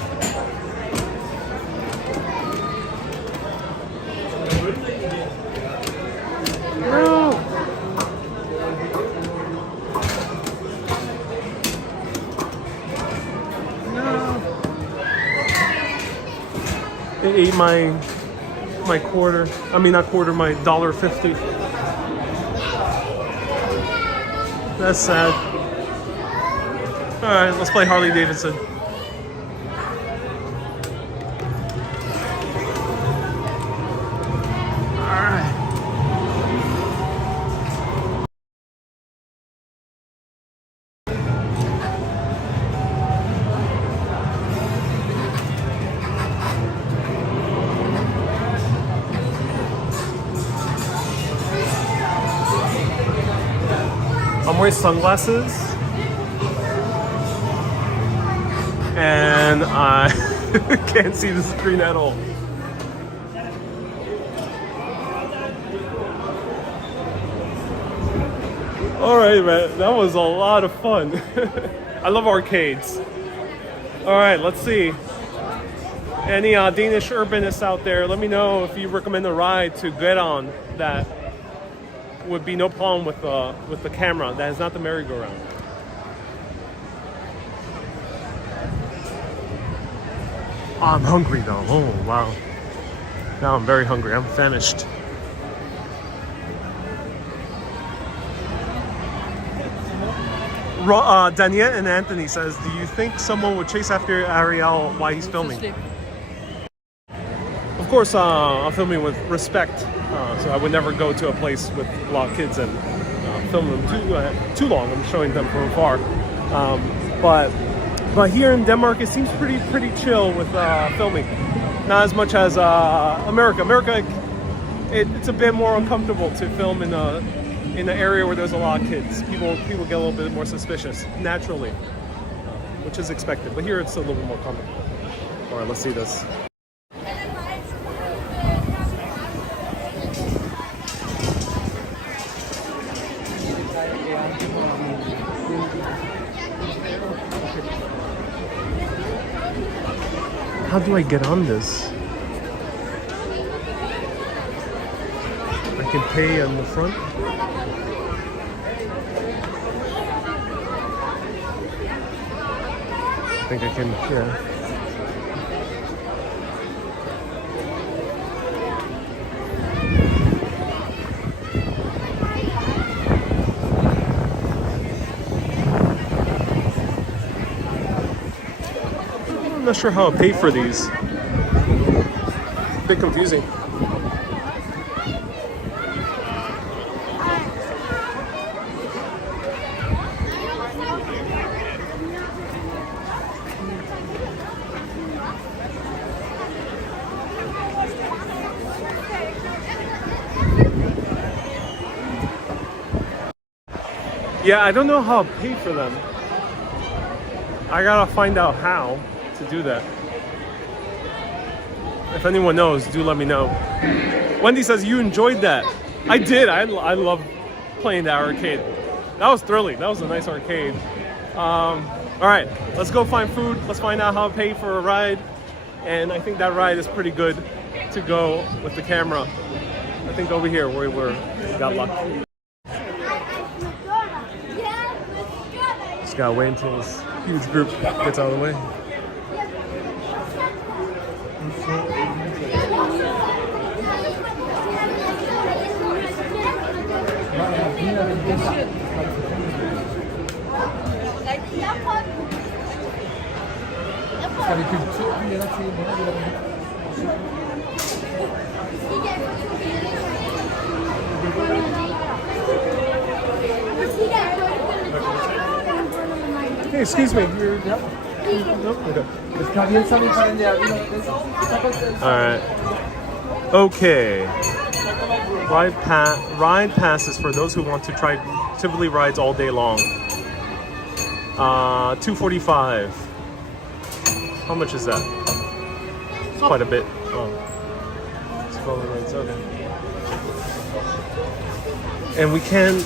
It ate my quarter. I mean, not quarter, my $1.50. That's sad. All right, let's play Harley Davidson. All right. I'm wearing sunglasses, and I can't see the screen at all. All right, man, that was a lot of fun. I love arcades. All right, let's see. Any Danish urbanists out there, let me know if you recommend a ride to get on that would be no problem with the camera. That is not the merry-go-round. Oh, I'm hungry though. Oh wow. Now I'm very hungry. I'm famished. Danielle and Anthony says, do you think someone would chase after Ariel while he's filming? Of course, I'm filming with respect. So I would never go to a place with a lot of kids and film them too long. I'm showing them from afar. But But here in Denmark, it seems pretty chill with filming. Not as much as America. America, it's a bit more uncomfortable to film in an area where there's a lot of kids. People get a little bit more suspicious naturally, which is expected. But here it's a little bit more comfortable. All right, let's see this. How do I get on this? I can pay on the front. I think I can, yeah. I'm not sure how to pay for these. A bit confusing. Yeah, I don't know how to pay for them. I gotta find out how to do that. If anyone knows, do let me know. Wendy says you enjoyed that. I did. I love playing that arcade. That was thrilling. That was a nice arcade. All right, let's go find food. Let's find out how to pay for a ride. And I think that ride is pretty good to go with the camera. I think over here we got lucky. Just gotta wait until this huge group gets out of the way. Hey, excuse me. Alright. Okay. Ride passes for those who want to try Tivoli rides all day long. $2.45. How much is that? It's quite a bit. Oh. It's okay. And we can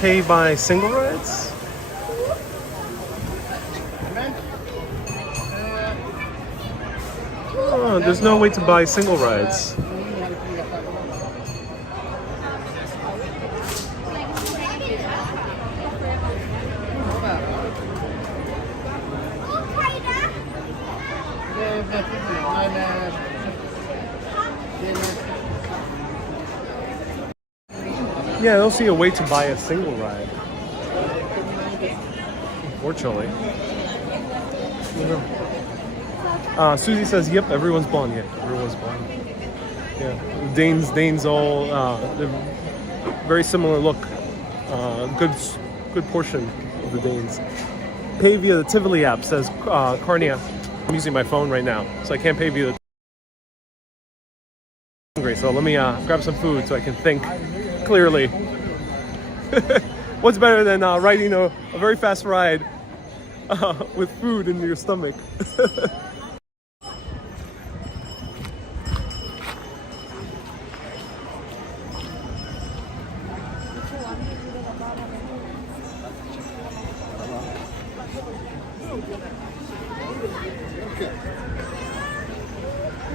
pay by single rides? Oh, there's no way to buy single rides. Yeah, I don't see a way to buy a single ride. Unfortunately. Susie says, yep, everyone's blonde. Yeah, everyone's blonde. Yeah, Danes all very similar look. Good portion of the Danes. Pay via the Tivoli app, says Carnia. I'm using my phone right now, so I can't pay via the hungry, so let me grab some food so I can think clearly. What's better than riding a very fast ride with food in your stomach?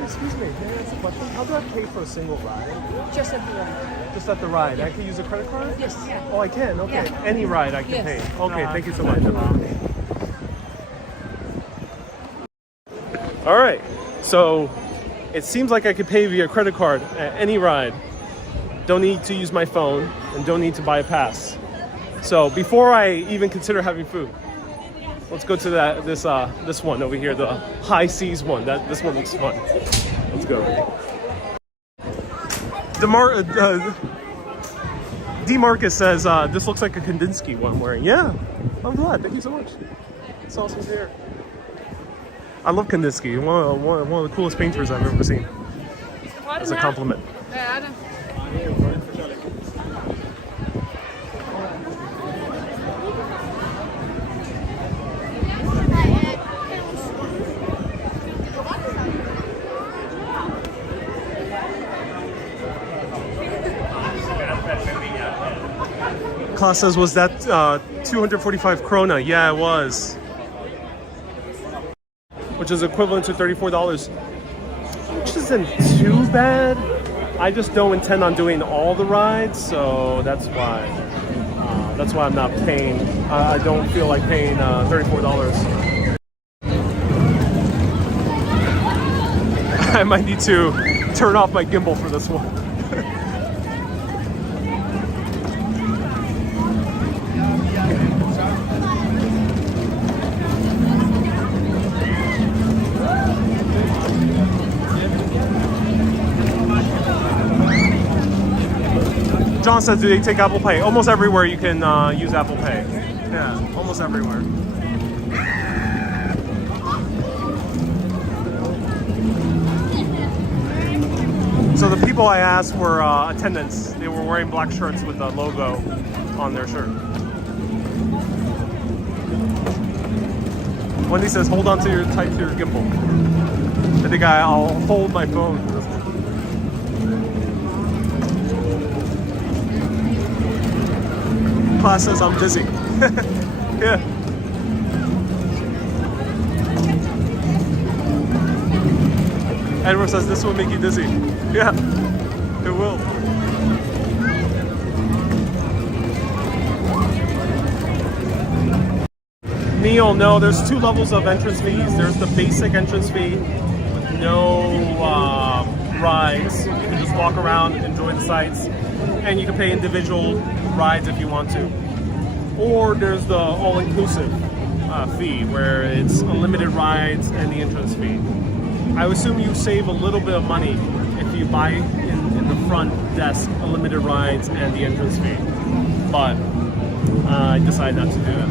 Excuse me, can I ask a question? How do I pay for a single ride? Just at the ride. Just at the ride? I can use a credit card? Yes. Oh, I can? Okay. Yeah. Any ride I can Yes. pay? Okay, thank you so much. All right, so it seems like I could pay via credit card at any ride. Don't need to use my phone and don't need to buy a pass. So before I even consider having food, let's go to this one over here, the high seas one. This one looks fun. Let's go. D. Marcus says this looks like a Kandinsky one I'm wearing. Yeah, I'm glad. Thank you so much. Saucer's here. I love Kandinsky. One of the coolest painters I've ever seen. As a compliment. Klaus says, was that 245 krona? Yeah, it was. Which is equivalent to $34. Which isn't too bad. I just don't intend on doing all the rides, so that's why. That's why I'm not paying. I don't feel like paying $34. I might need to turn off my gimbal for this one. John says, do they take Apple Pay? Almost everywhere you can use Apple Pay. Yeah, almost everywhere. So the people I asked were attendants. They were wearing black shirts with the logo on their shirt. Wendy says, hold on to your tight to your gimbal. I think I'll hold my phone for this one. Class says I'm dizzy. Yeah. Edward says this will make you dizzy. Yeah, it will. Neil, no, there's two levels of entrance fees. There's the basic entrance fee with no rides. You can just walk around, enjoy the sights, and you can pay individual rides if you want to. Or there's the all-inclusive fee, where it's unlimited rides and the entrance fee. I would assume you save a little bit of money if you buy in the front desk unlimited rides and the entrance fee. But I decided not to do that.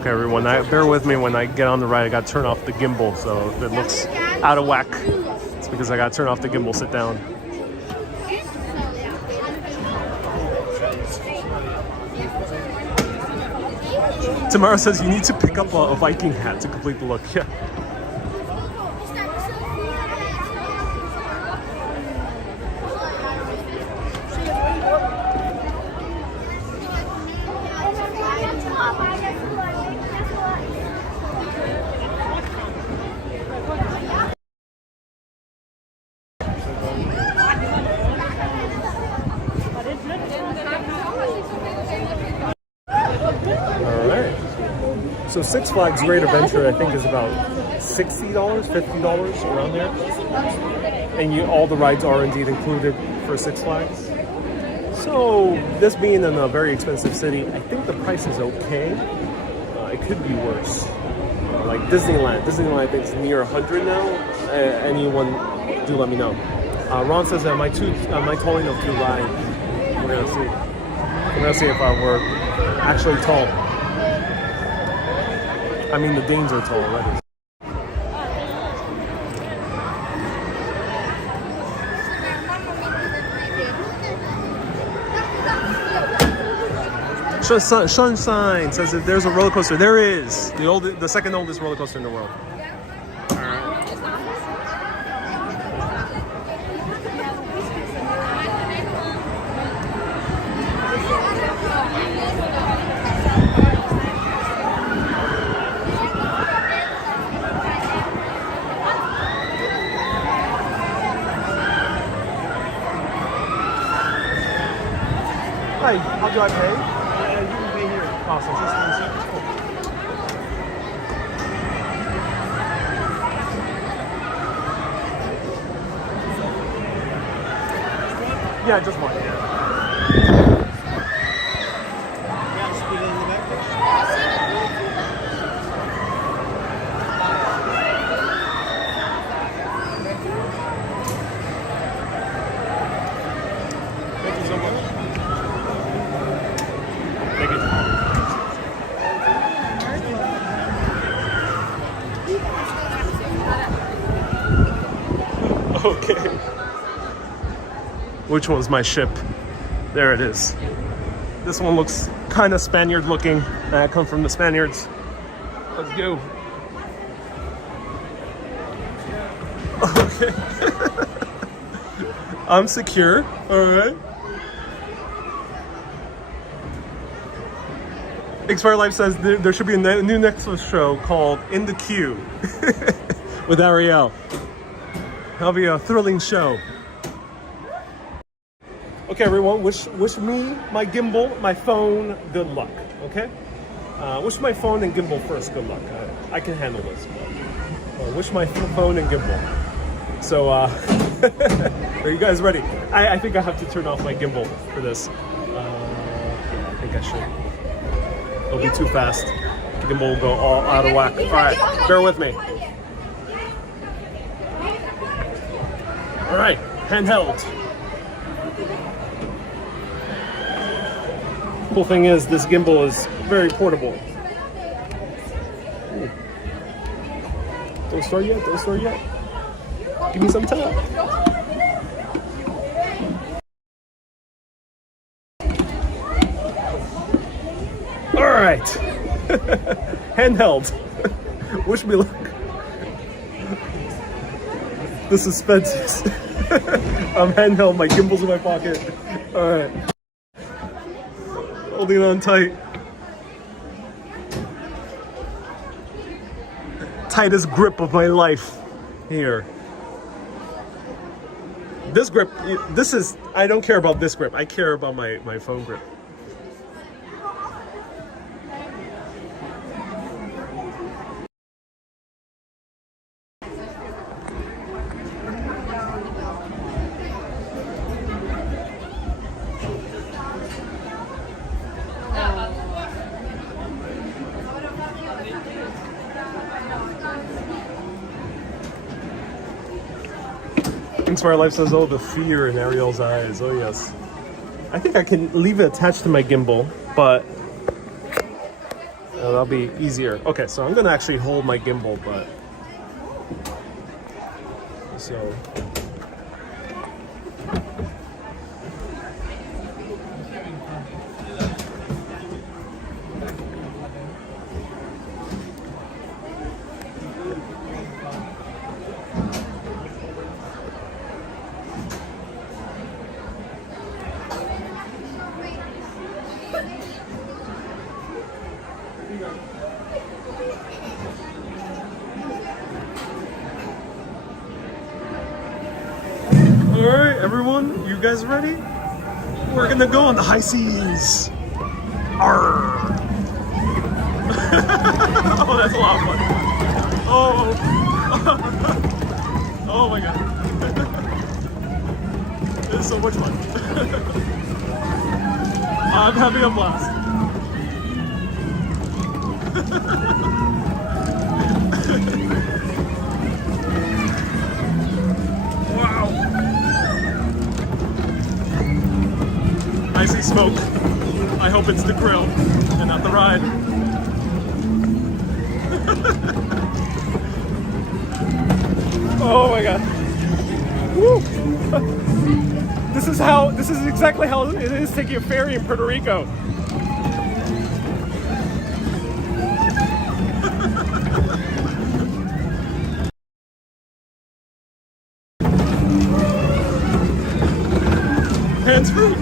Okay, everyone, bear with me when I get on the ride. I got to turn off the gimbal, so if it looks out of whack, it's because I got to turn off the gimbal, sit down. Tamara says you need to pick up a Viking hat to complete the look. Yeah. So Six Flags rate of entry, I think, is about $60, $50 around there. And all the rides are indeed included for Six Flags. So this being in a very expensive city, I think the price is okay. It could be worse. Like Disneyland. Disneyland, I think, is near 100 now. Anyone, do let me know. Ron says, am I tall enough to ride? We're gonna see. We're gonna see if we're actually tall. I mean, the Danes are tall already. Sunshine says that there's a roller coaster. There is the second oldest roller coaster in the world. Hi, how do I pay? You can pay here. Awesome. Yeah, just one. Yeah. Okay. Which one's my ship? There it is. This one looks kind of Spaniard looking. I come from the Spaniards. Let's go. Okay. I'm secure. All right. Expire Life says there should be a new Netflix show called In the Queue with Ariel. That'll be a thrilling show. Okay, everyone, wish me, my gimbal, my phone, good luck, okay? Wish my phone and gimbal first good luck. I can handle this, but wish my phone and gimbal. So, are you guys ready? I think I have to turn off my gimbal for this. Yeah, I think I should. It'll be too fast. The gimbal will go all out of whack. All right, bear with me. All right, handheld. Cool thing is, this gimbal is very portable. Ooh. Don't start yet, don't start yet. Give me some time. All right, handheld. Wish me luck. The suspense. I'm handheld, my gimbal's in my pocket. All right. Holding on tight. Tightest grip of my life here. This grip, I don't care about this grip. I care about my phone grip. Inspire Life says, oh, the fear in Ariel's eyes. Oh, yes. I think I can leave it attached to my gimbal, but that'll be easier. Okay, so I'm going to actually hold my gimbal, but... So... Alright, everyone, you guys ready? We're gonna go on the high seas. Arr! Oh, that's a lot of fun. Oh, oh my god. This is so much fun. I'm having a blast. Wow. I see smoke. I hope it's the grill and not the ride. Oh my god. Woo. This is exactly how it is taking a ferry in Puerto Rico. Hands free.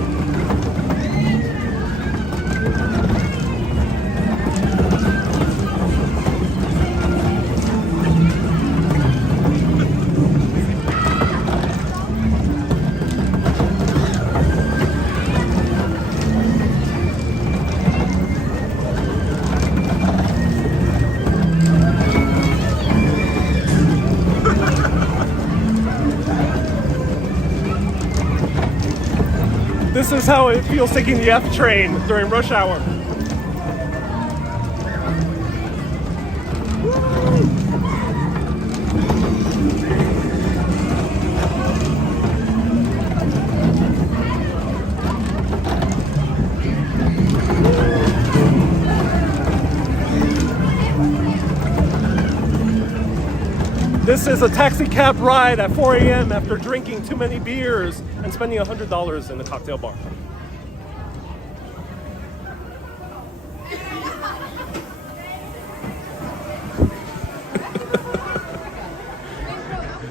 This is how it feels taking the F train during rush hour. This is a taxi cab ride at 4 a.m. after drinking too many beers and spending $100 in a cocktail bar.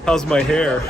How's my hair?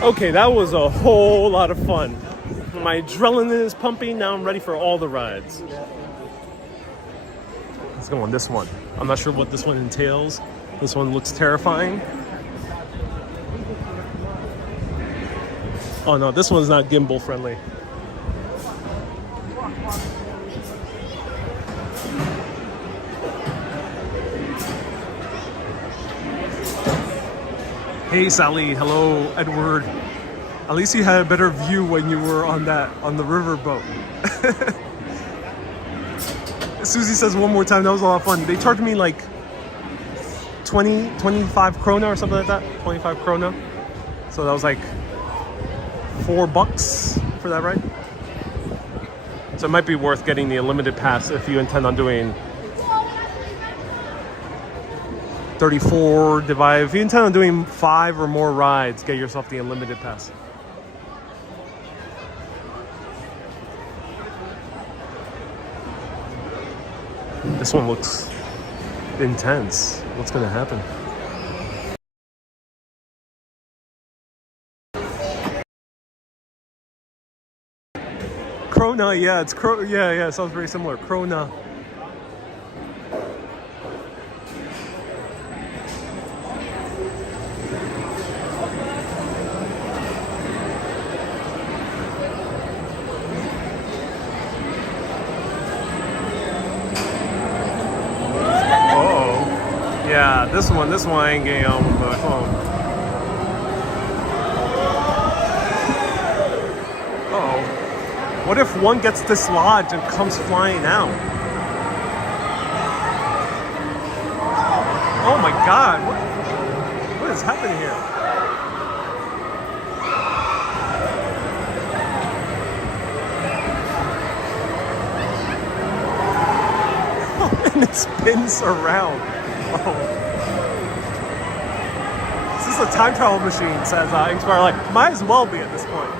Okay, that was a whole lot of fun. My adrenaline is pumping. Now I'm ready for all the rides. Let's go on this one. I'm not sure what this one entails. This one looks terrifying. Oh no, this one's not gimbal friendly. Hey Sally, hello Edward. At least you had a better view when you were on the river boat. Susie says one more time, that was a lot of fun. They charged me like 25 krona or something like that. 25 krona. So that was like $4 for that ride. So it might be worth getting the unlimited pass if you intend on doing 34 divided. If you intend on doing 5 or more rides, get yourself the unlimited pass. This one looks intense. What's gonna happen? Krona, yeah, it's yeah, it sounds very similar. Krona. Yeah, this one I ain't getting on with my phone. Uh-oh. What if one gets dislodged and comes flying out? Oh my god, what is happening here? And it spins around. Oh. This is a time travel machine, says Inspire Light. Might as well be at this point.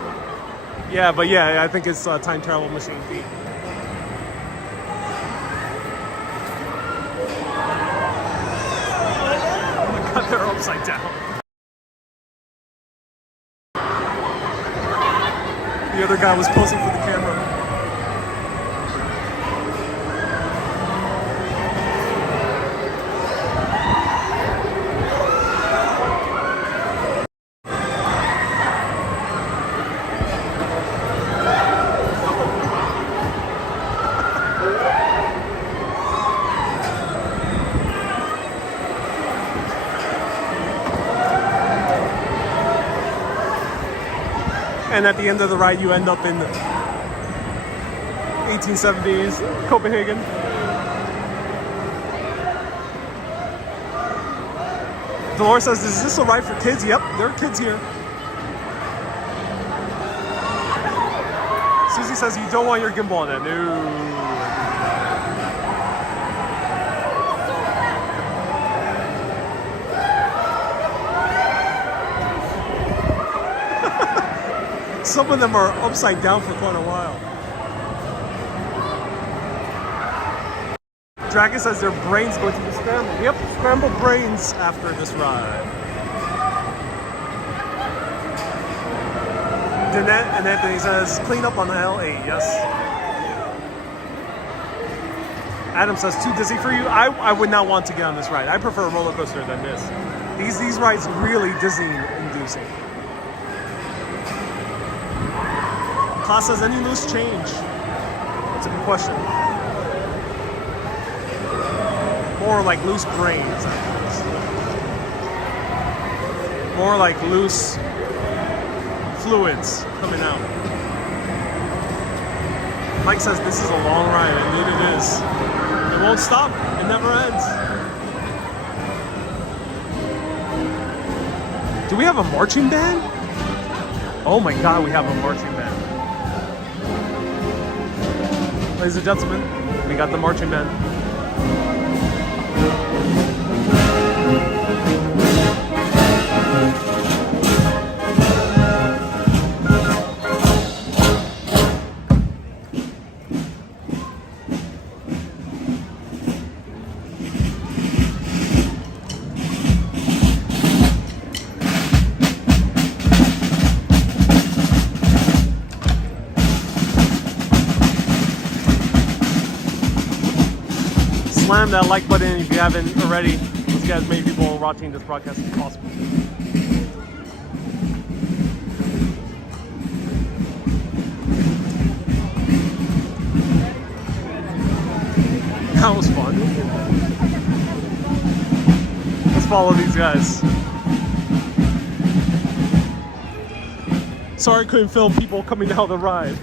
Yeah, but yeah, I think it's a time travel machine feat. Oh my god, they're upside down. The other guy was posing for the camera. And at the end of the ride, you end up in 1870s Copenhagen. Dolores says, is this a ride for kids? Yep, there are kids here. Susie says, you don't want your gimbal on it. No. Some of them are upside down for quite a while. Dragon says their brains going to be scrambled. Yep, scrambled brains after this ride. Danette and Anthony says clean up on the L8. Yes. Adam says, too dizzy for you? I would not want to get on this ride. I prefer a roller coaster than this. These rides really Disney-inducing. Class says, any loose change? That's a good question. More like loose brains, I guess. More like loose fluids coming out. Mike says this is a long ride. Indeed it is. It won't stop. It never ends. Do we have a marching band? Oh my god, we have a marching band. Ladies and gentlemen, we got the marching band. Slam that like button if you haven't already. Let's get as many people watching this broadcast as possible. That was fun. Let's follow these guys. Sorry I couldn't film people coming down the ride.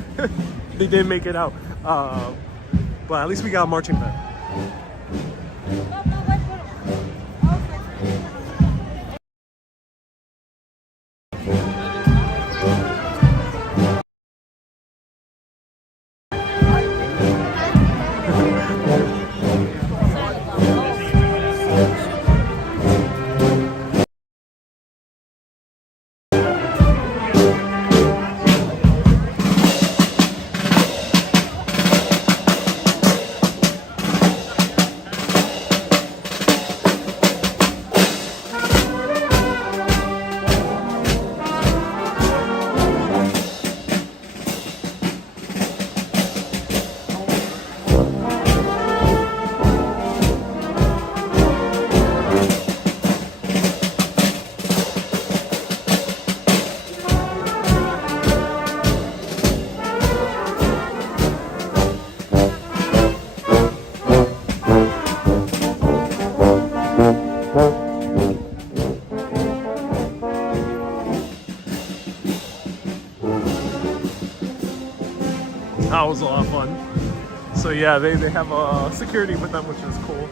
They didn't make it out. But at least we got a marching band. That was a lot of fun. So yeah, they have security with them, which is cool.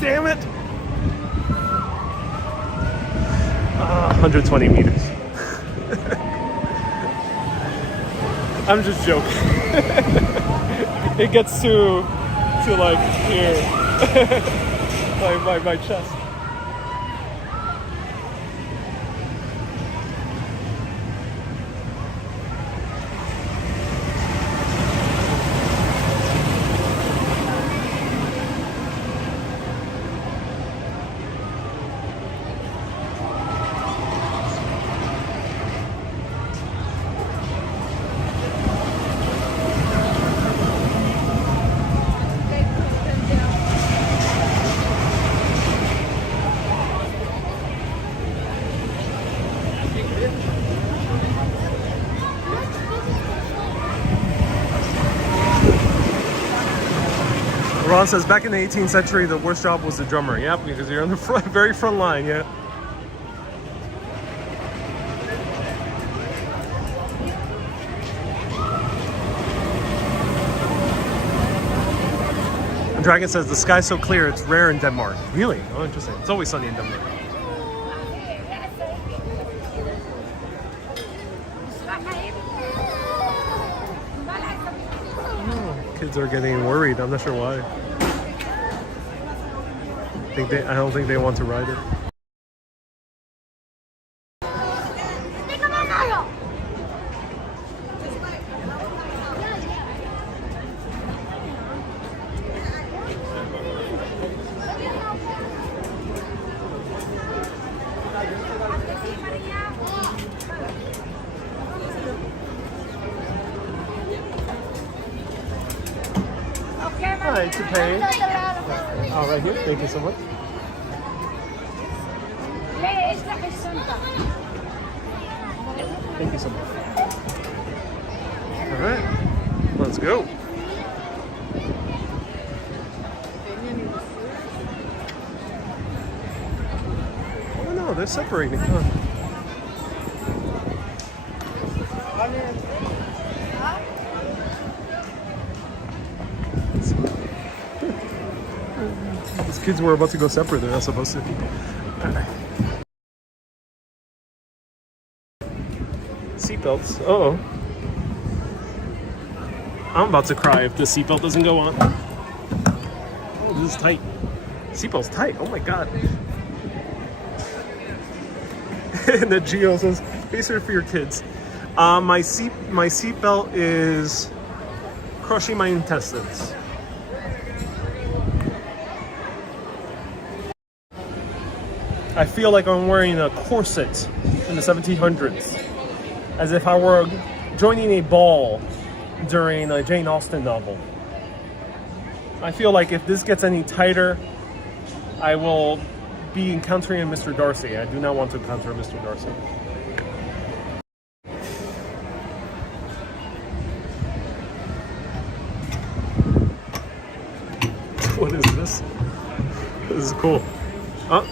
Damn it! 120 meters. I'm just joking. It gets to like here, my chest. Ron says, back in the 18th century, the worst job was the drummer. Yep, because you're on the very front line, yeah. And Dragon says, the sky's so clear, it's rare in Denmark. Really? Oh, interesting. It's always sunny in Denmark. Oh, kids are getting worried. I'm not sure why. I don't think they want to ride it. Hi, to pay. Oh, right here. Thank you so much. Thank you so much. All right, let's go. Oh no, they're separating. Huh? These kids were about to go separate. They're not supposed to. Seatbelts. Uh-oh. I'm about to cry if the seatbelt doesn't go on. Oh, this is tight. Seatbelt's tight. Oh my god. And the Geo says, "Facer for your kids." My seatbelt is crushing my intestines. I feel like I'm wearing a corset in the 1700s, as if I were joining a ball during a Jane Austen novel. I feel like if this gets any tighter, I will be encountering Mr. Darcy. I do not want to encounter Mr. Darcy. What is this? This is cool. Oh,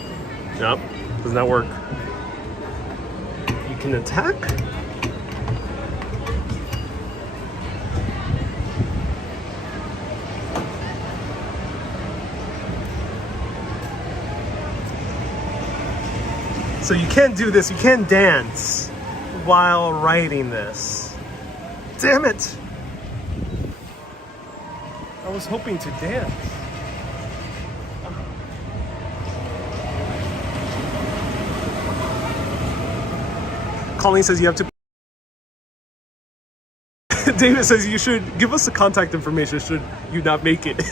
nope, does not work. You can attack? So you can't do this, you can't dance while riding this. Damn it! I was hoping to dance. Colleen says you have to... David says you should give us the contact information should you not make it.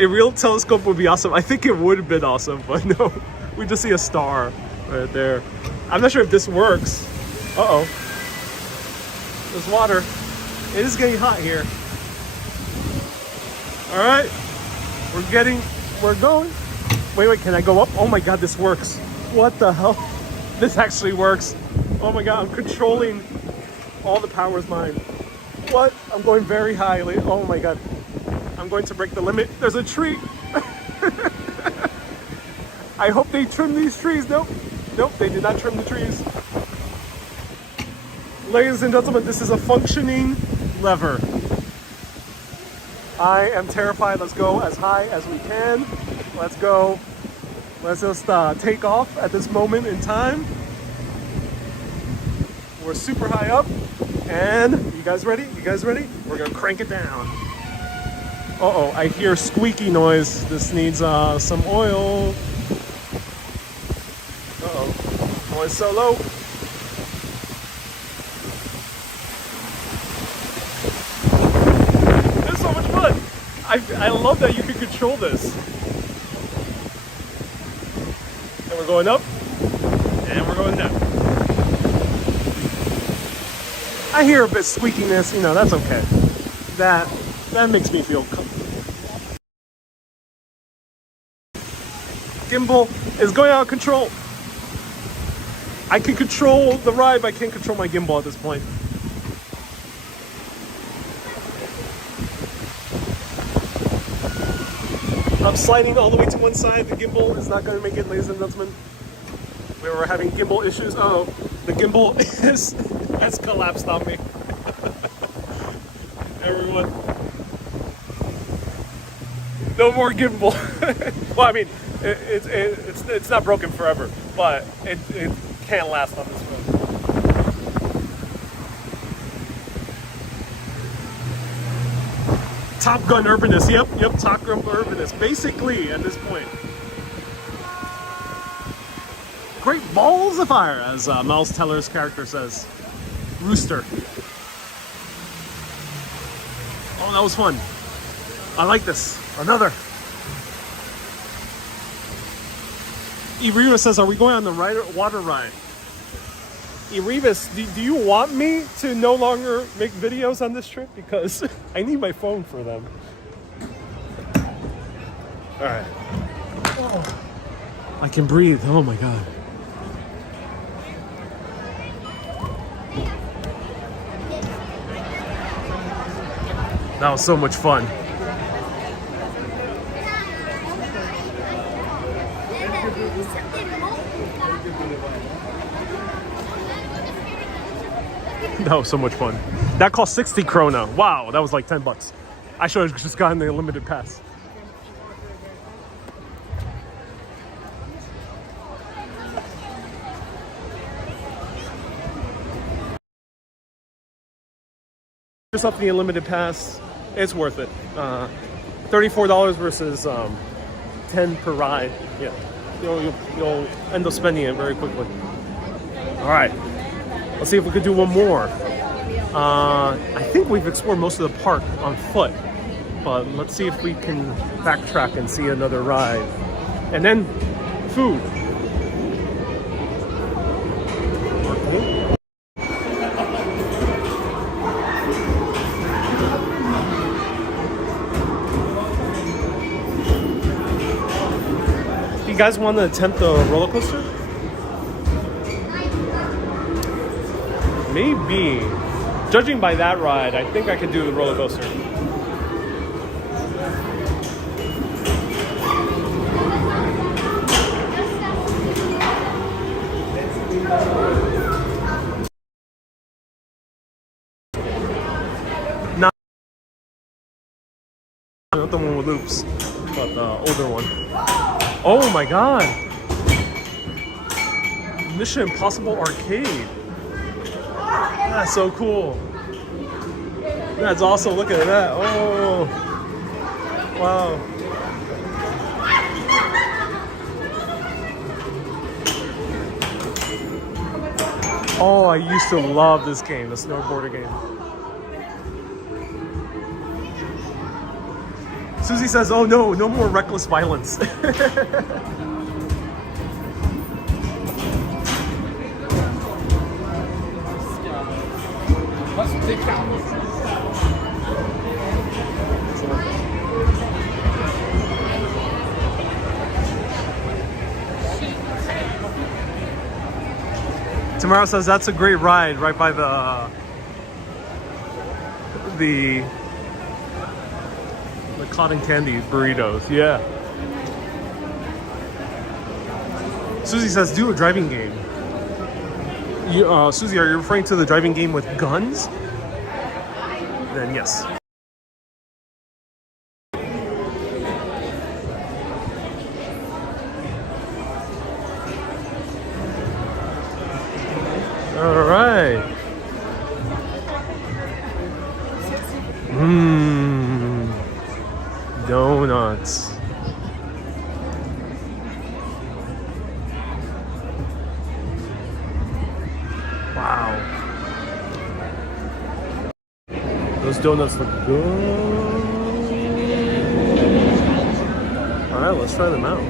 A real telescope would be awesome. I think it would have been awesome, but no. We just see a star right there. I'm not sure if this works. Uh-oh. There's water. It is getting hot here. All right. We're going. Wait, can I go up? Oh my God, this works. What the hell? This actually works. Oh my God, I'm controlling. All the power is mine. What? I'm going very high. Oh my God. I'm going to break the limit. There's a tree. I hope they trim these trees. Nope, they did not trim the trees. Ladies and gentlemen, this is a functioning lever. I am terrified. Let's go as high as we can. Let's go. Let's just take off at this moment in time. We're super high up. And you guys ready? We're gonna crank it down. Uh-oh, I hear squeaky noise. This needs some oil. Uh-oh, noise so low. This is so much fun. I love that you can control this. And we're going up, and we're going down. I hear a bit squeakiness, you know, that's okay. That makes me feel comfortable. Gimbal is going out of control. I can control the ride, but I can't control my gimbal at this point. I'm sliding all the way to one side. The gimbal is not going to make it, ladies and gentlemen. We were having gimbal issues. Oh, the gimbal has collapsed on me. Everyone. No more gimbal. Well, I mean, it's not broken forever, but it can't last on this road. Top Gun urbanist. Yep, Top Gun urbanist. Basically, at this point. Great balls of fire, as Miles Teller's character says. Rooster. Oh, that was fun. I like this. Another. Iriva says, are we going on the water ride? Irivis, do you want me to no longer make videos on this trip? Because I need my phone for them. All right. Oh, I can breathe. Oh my God. That was so much fun. That was so much fun. That cost 60 krona. Wow, that was like 10 bucks. I should have just gotten the unlimited pass. Just up the unlimited pass, it's worth it. $34 versus 10 per ride. Yeah, you'll end up spending it very quickly. All right, let's see if we could do one more. I think we've explored most of the park on foot, but let's see if we can backtrack and see another ride. And then food. You guys want to attempt the roller coaster? Maybe. Judging by that ride, I think I could do the roller coaster. Not the one with loops, but the older one. Oh my God! Mission Impossible Arcade. That's so cool. That's awesome. Look at that. Oh, wow. Oh, I used to love this game, the snowboarder game. Susie says, oh no, no more reckless violence. Tomorrow says that's a great ride right by the cotton candy burritos. Yeah. Susie says do a driving game. Susie, are you referring to the driving game with guns? Then yes. All right. Donuts. Wow. Those donuts look good. All right, let's try them out.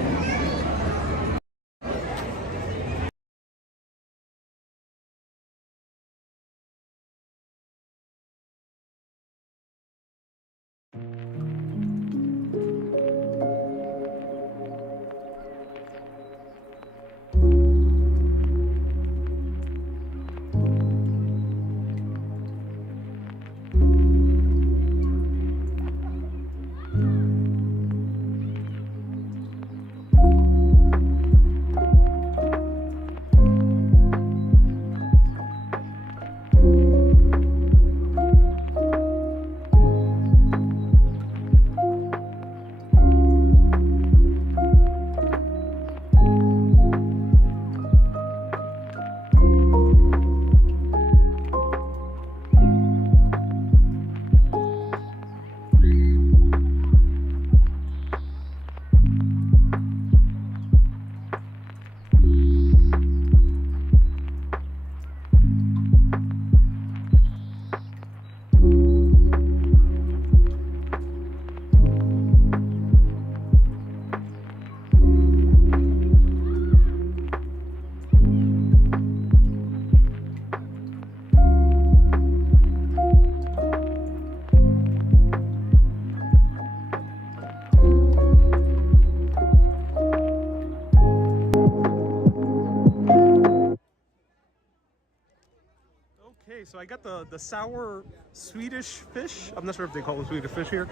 Okay, so I got the sour Swedish fish. I'm not sure if they call it Swedish fish here.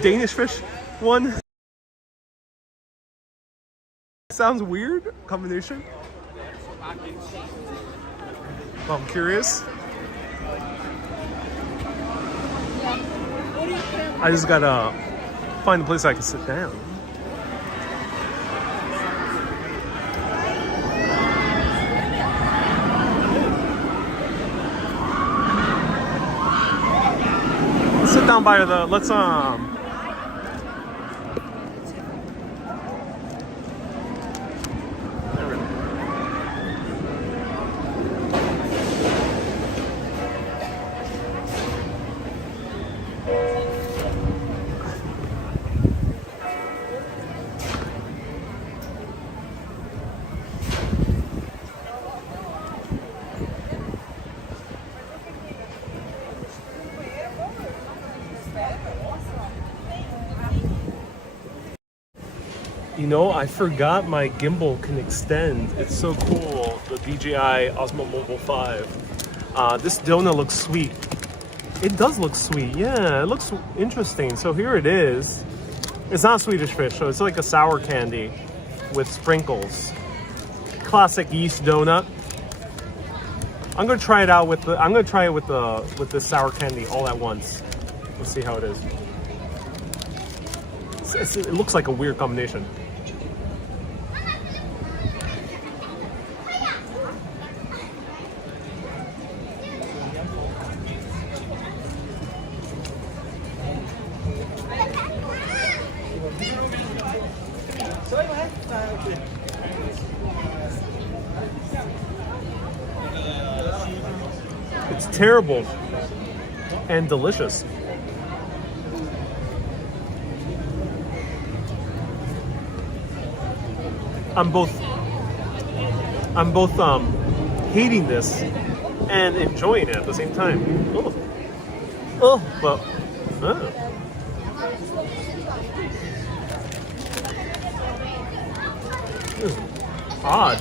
Danish fish one. Sounds weird combination. I'm curious. I just gotta find a place I can sit down. Sit down by the, let's you know, I forgot my gimbal can extend. It's so cool, the DJI Osmo Mobile 5. This donut looks sweet. It does look sweet, yeah, it looks interesting. So here it is. It's not Swedish fish, so it's like a sour candy with sprinkles. Classic yeast donut. I'm gonna try it out with the, I'm gonna try it with the sour candy all at once. Let's see how it is. It looks like a weird combination. It's terrible and delicious. I'm both hating this and enjoying it at the same time. But odd.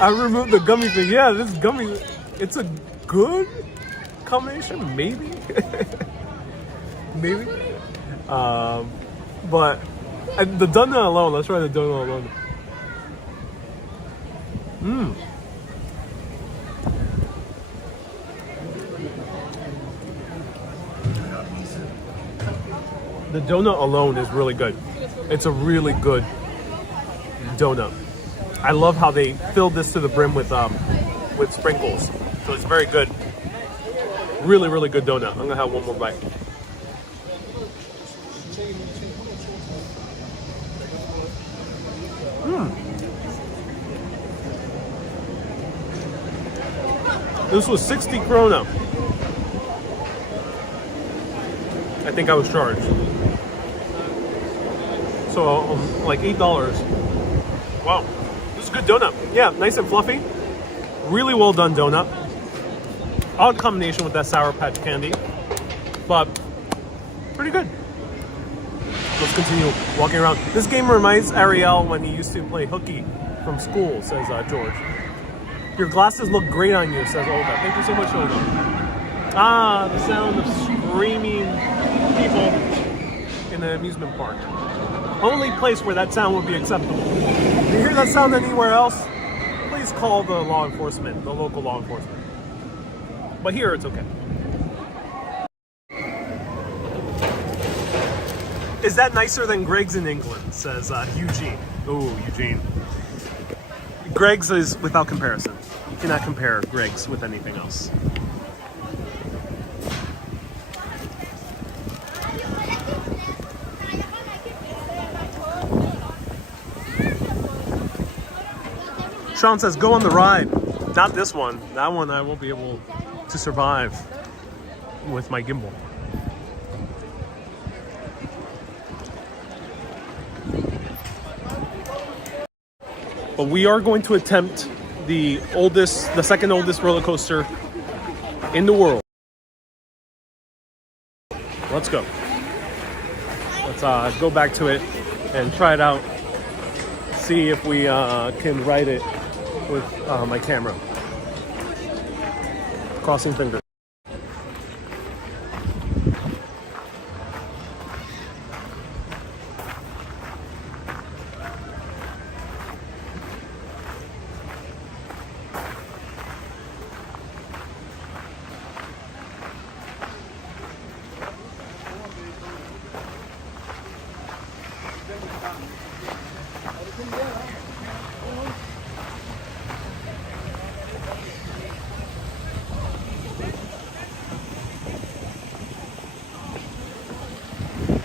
I removed the gummy thing. Yeah, this gummy, it's a good combination, maybe. Maybe. But the donut alone, let's try the donut alone. The donut alone is really good. It's a really good donut. I love how they filled this to the brim with sprinkles. So it's very good. Really, really good donut. I'm gonna have one more bite. This was 60 krona. I think I was charged. So like $8. Wow, this is a good donut. Yeah, nice and fluffy. Really well done donut. Odd combination with that Sour Patch candy, but pretty good. Let's continue walking around. This game reminds Ariel when he used to play hooky from school, says George. Your glasses look great on you, says Olga. Thank you so much, Olga. Ah, the sound of screaming people in the amusement park. Only place where that sound would be acceptable. If you hear that sound anywhere else, please call the law enforcement, the local law enforcement. But here, it's okay. Is that nicer than Greg's in England, says Eugene. Ooh, Eugene. Greg's is without comparison. You cannot compare Greg's with anything else. Sean says, go on the ride. Not this one. That one I won't be able to survive with my gimbal. But we are going to attempt the second oldest roller coaster in the world. Let's go. Let's go back to it and try it out. See if we can ride it with my camera. Crossing fingers.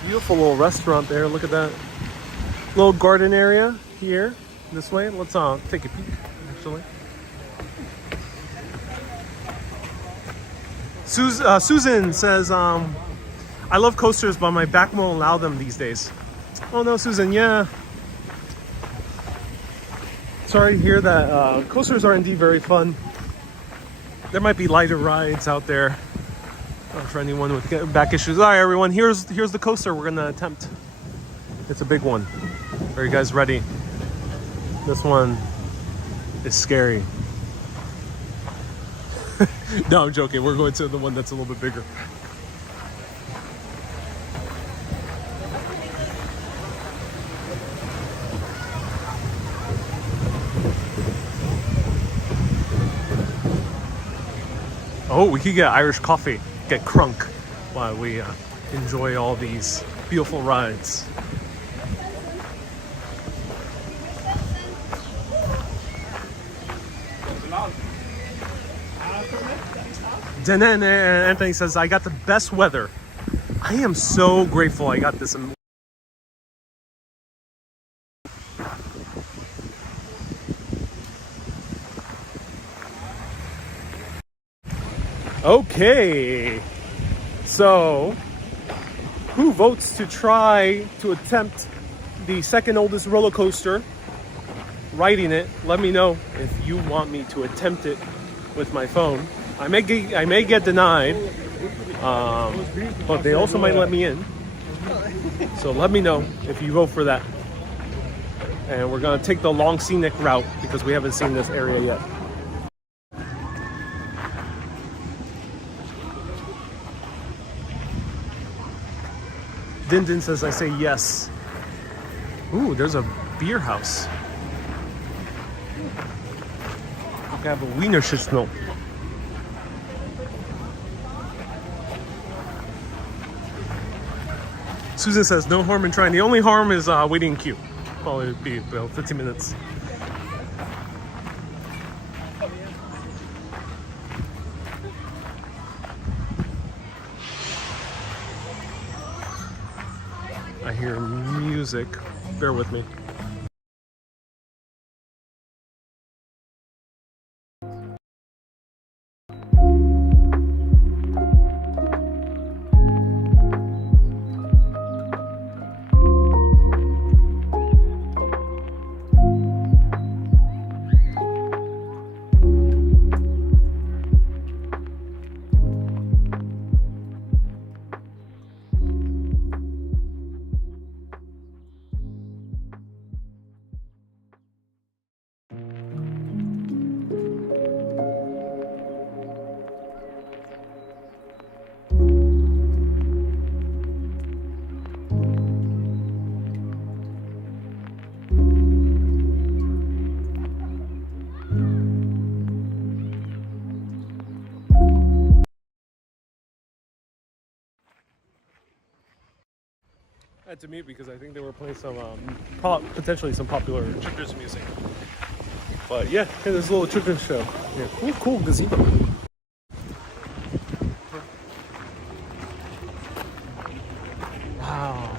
Beautiful little restaurant there. Look at that little garden area here. This way. Let's take a peek. Actually, Susan says, "I love coasters, but my back won't allow them these days." Oh no, Susan. Yeah. Sorry to hear that. Coasters are indeed very fun. There might be lighter rides out there. For anyone with back issues. All right, everyone, here's the coaster we're gonna attempt. It's a big one. Are you guys ready? This one is scary. No, I'm joking. We're going to the one that's a little bit bigger. Oh, we could get Irish coffee. Get crunk while we enjoy all these beautiful rides. Denan Anthony says, I got the best weather. I am so grateful I got this. Okay, so who votes to try to attempt the second oldest roller coaster? Riding it. Let me know if you want me to attempt it with my phone. I may get denied, but they also might let me in. So let me know if you vote for that. And we're gonna take the long scenic route because we haven't seen this area yet. Din Din says, I say yes. Ooh, there's a beer house. I have a Wiener Schnitzel. Susan says, no harm in trying. The only harm is waiting in queue. Probably be about 15 minutes. I hear music. Bear with me. I had to mute because I think they were playing some potentially some popular children's music. But yeah, there's a little children's show. Yeah, cool gazebo. Wow,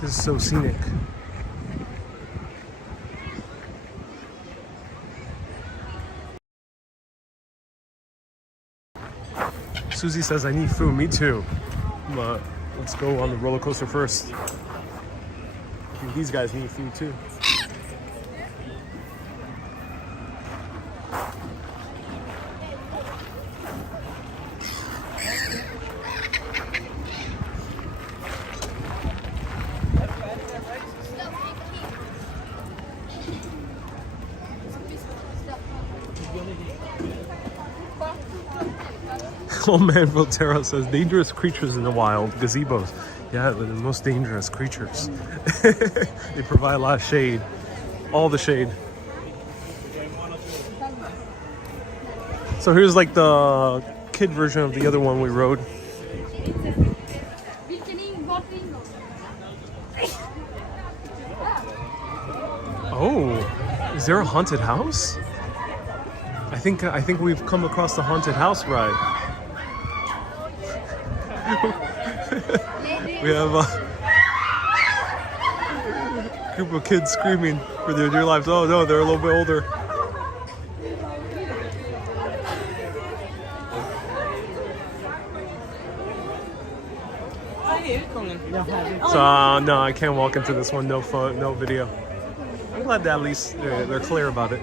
this is so scenic. Susie says, I need food. Me too. But let's go on the roller coaster first. I think these guys need food too. Old man Volterra says dangerous creatures in the wild, gazebos. Yeah, the most dangerous creatures. They provide a lot of shade. All the shade. So here's like the kid version of the other one we rode. Oh, is there a haunted house? I think we've come across the haunted house ride. We have a group of kids screaming for their dear lives. Oh no, they're a little bit older. So no, I can't walk into this one. No video. I'm glad that at least they're clear about it.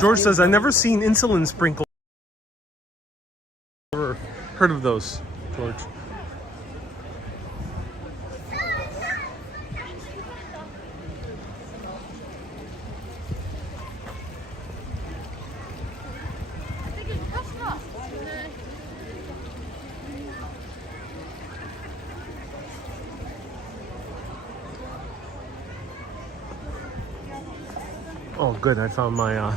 George says, I've never seen insulin sprinkles. Never heard of those, George. Oh, good. I found my... All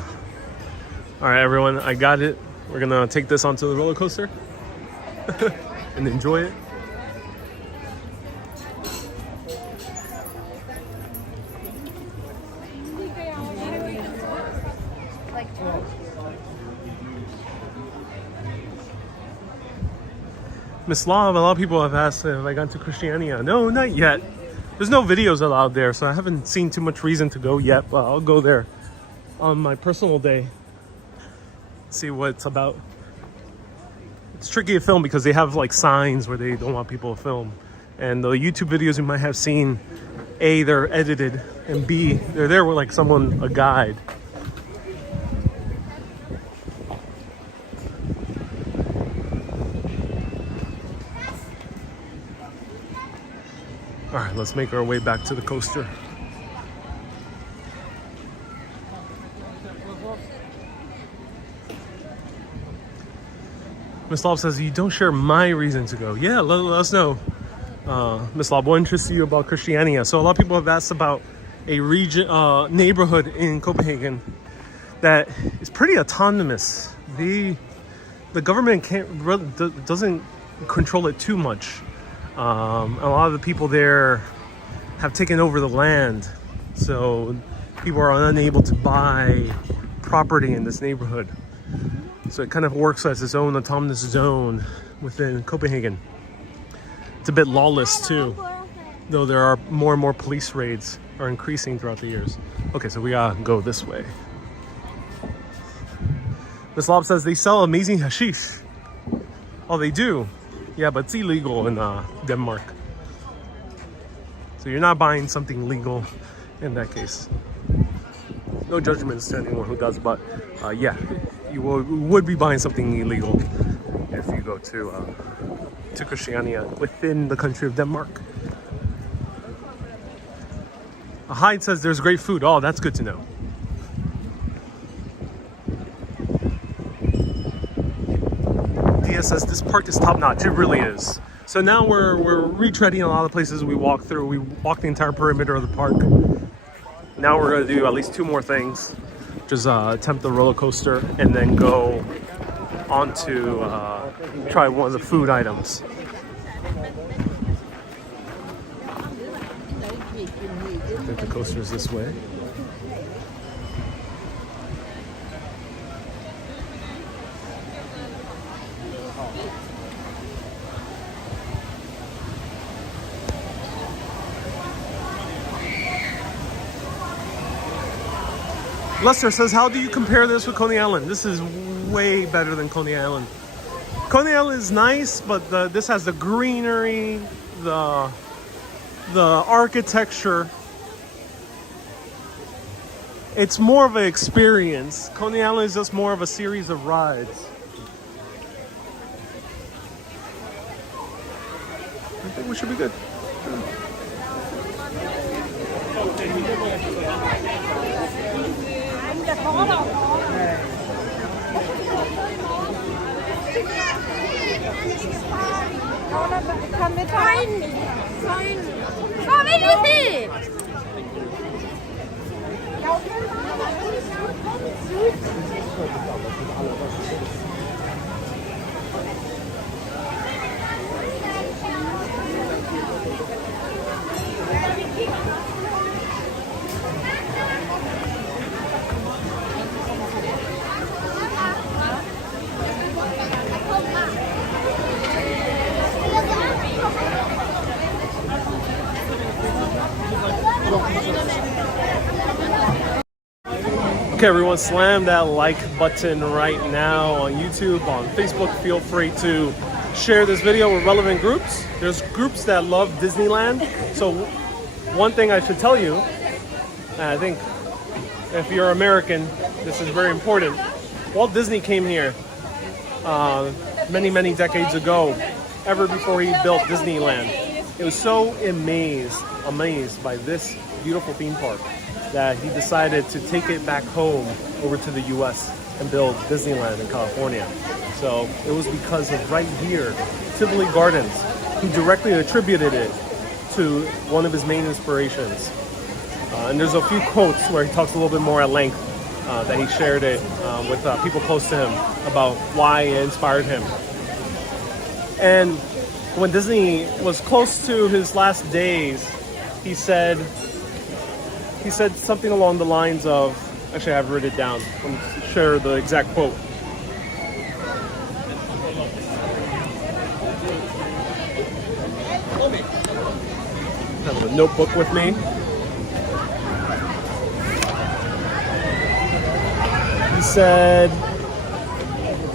right, everyone. I got it. We're going to take this onto the roller coaster and enjoy it. Miss Law, a lot of people have asked if I got to Christiania. No, not yet. There's no videos allowed there, so I haven't seen too much reason to go yet, but I'll go there on my personal day. See what it's about. It's tricky to film because they have like signs where they don't want people to film. And the YouTube videos you might have seen, A, they're edited, and B, they're there with like someone, a guide. All right, let's make our way back to the coaster. Miss Lob says, you don't share my reason to go. Yeah, let us know. Miss Lob, what interests you about Christiania? So a lot of people have asked about a region, neighborhood in Copenhagen that is pretty autonomous. The government doesn't control it too much. A lot of the people there have taken over the land, so people are unable to buy property in this neighborhood. So it kind of works as its own autonomous zone within Copenhagen. It's a bit lawless too, though there are more and more police raids are increasing throughout the years. Okay, so we gotta go this way. Miss Lob says they sell amazing hashish. Oh, they do? Yeah, but it's illegal in Denmark. So you're not buying something legal in that case. No judgments to anyone who does, but yeah, you would be buying something illegal if you go to Christiania within the country of Denmark. Hyde says there's great food. Oh, that's good to know. Dia says this park is top notch. It really is. So now we're retreading a lot of places we walked through. We walked the entire perimeter of the park. Now we're going to do at least two more things. Just attempt the roller coaster and then go on to try one of the food items. I think the coaster is this way. Lester says, how do you compare this with Coney Island? This is way better than Coney Island. Coney Island is nice, but this has the greenery, the architecture, It's more of an experience. Coney Island is just more of a series of rides. I think we should be good. Okay, everyone, slam that like button right now on YouTube, on Facebook. Feel free to share this video with relevant groups. There's groups that love Disneyland. So one thing I should tell you, and I think if you're American, this is very important. Walt Disney came here many decades ago, ever before he built Disneyland. It was so amazed by this beautiful theme park that he decided to take it back home over to the US and build Disneyland in California. So it was because of right here, Tivoli Gardens, he directly attributed it to one of his main inspirations. And there's a few quotes where he talks a little bit more at length that he shared it with people close to him about why it inspired him. And when Disney was close to his last days, he said something along the lines of, actually I've written it down, I'm going to share the exact quote. I have a notebook with me. He said,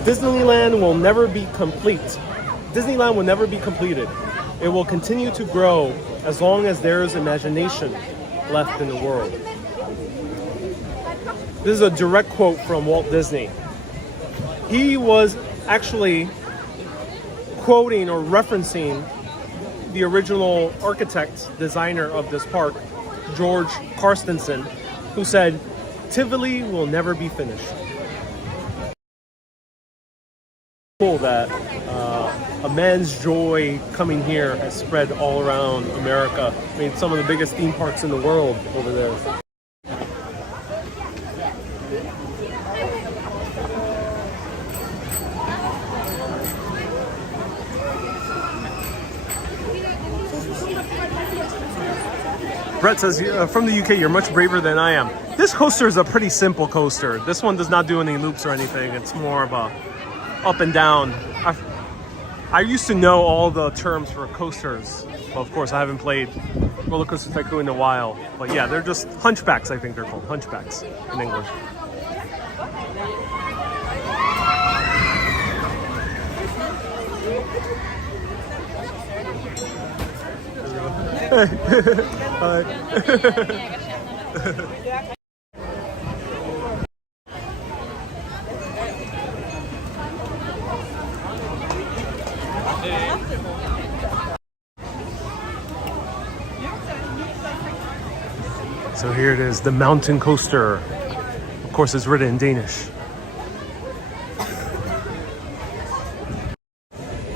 Disneyland will never be complete. Disneyland will never be completed. It will continue to grow as long as there is imagination left in the world. This is a direct quote from Walt Disney. He was actually quoting or referencing the original architect, designer of this park, George Carstensen, who said, Tivoli will never be finished. Cool that a man's joy coming here has spread all around America. I mean, some of the biggest theme parks in the world over there. Brett says, from the UK, you're much braver than I am. This coaster is a pretty simple coaster. This one does not do any loops or anything. It's more of a up and down. I used to know all the terms for coasters. Well, of course, I haven't played Rollercoaster Tycoon in a while. But yeah, they're just hunchbacks, I think they're called. Hunchbacks in English. Hi. So here it is, the mountain coaster. Of course, it's written in Danish.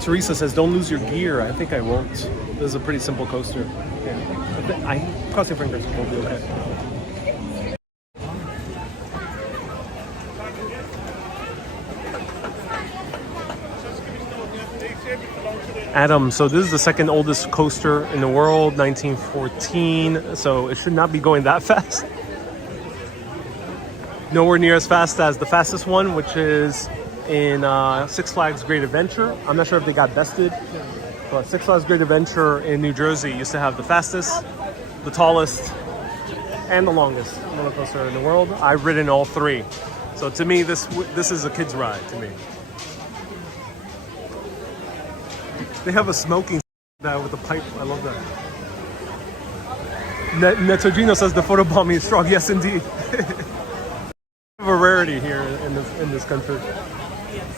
Teresa says, don't lose your gear. I think I won't. This is a pretty simple coaster. Yeah. Cross your fingers, we'll be okay. Adam, so this is the second oldest coaster in the world, 1914, so it should not be going that fast. Nowhere near as fast as the fastest one, which is in Six Flags Great Adventure. I'm not sure if they got bested, but Six Flags Great Adventure in New Jersey used to have the fastest, the tallest, and the longest roller coaster in the world. I've ridden all three. So to me, this is a kid's ride to me. They have a smoking now with a pipe. I love that. Netogino says the photobombing is strong. Yes, indeed. party here in this country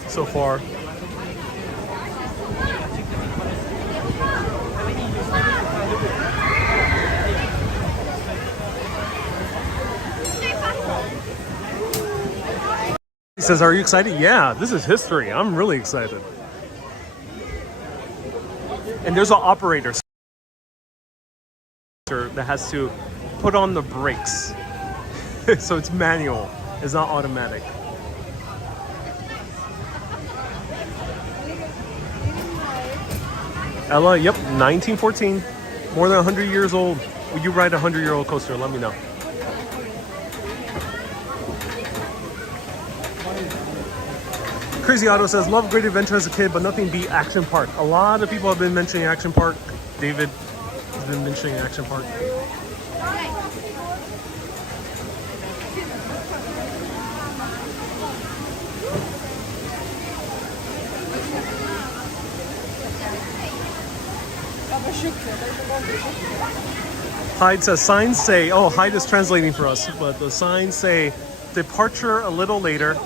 so far. He says, "Are you excited?" Yeah, this is history. I'm really excited. And there's an operator that has to put on the brakes. So it's manual. It's not automatic. Ella, yep, 1914. More than 100 years old. Would you ride a 100-year-old coaster? Let me know. Crazy Auto says, love Great Adventure as a kid, but nothing beat Action Park. A lot of people have been mentioning Action Park. David has been mentioning Action Park. Hyde says, signs say, oh, Hyde is translating for us, but the signs say, departure a little later,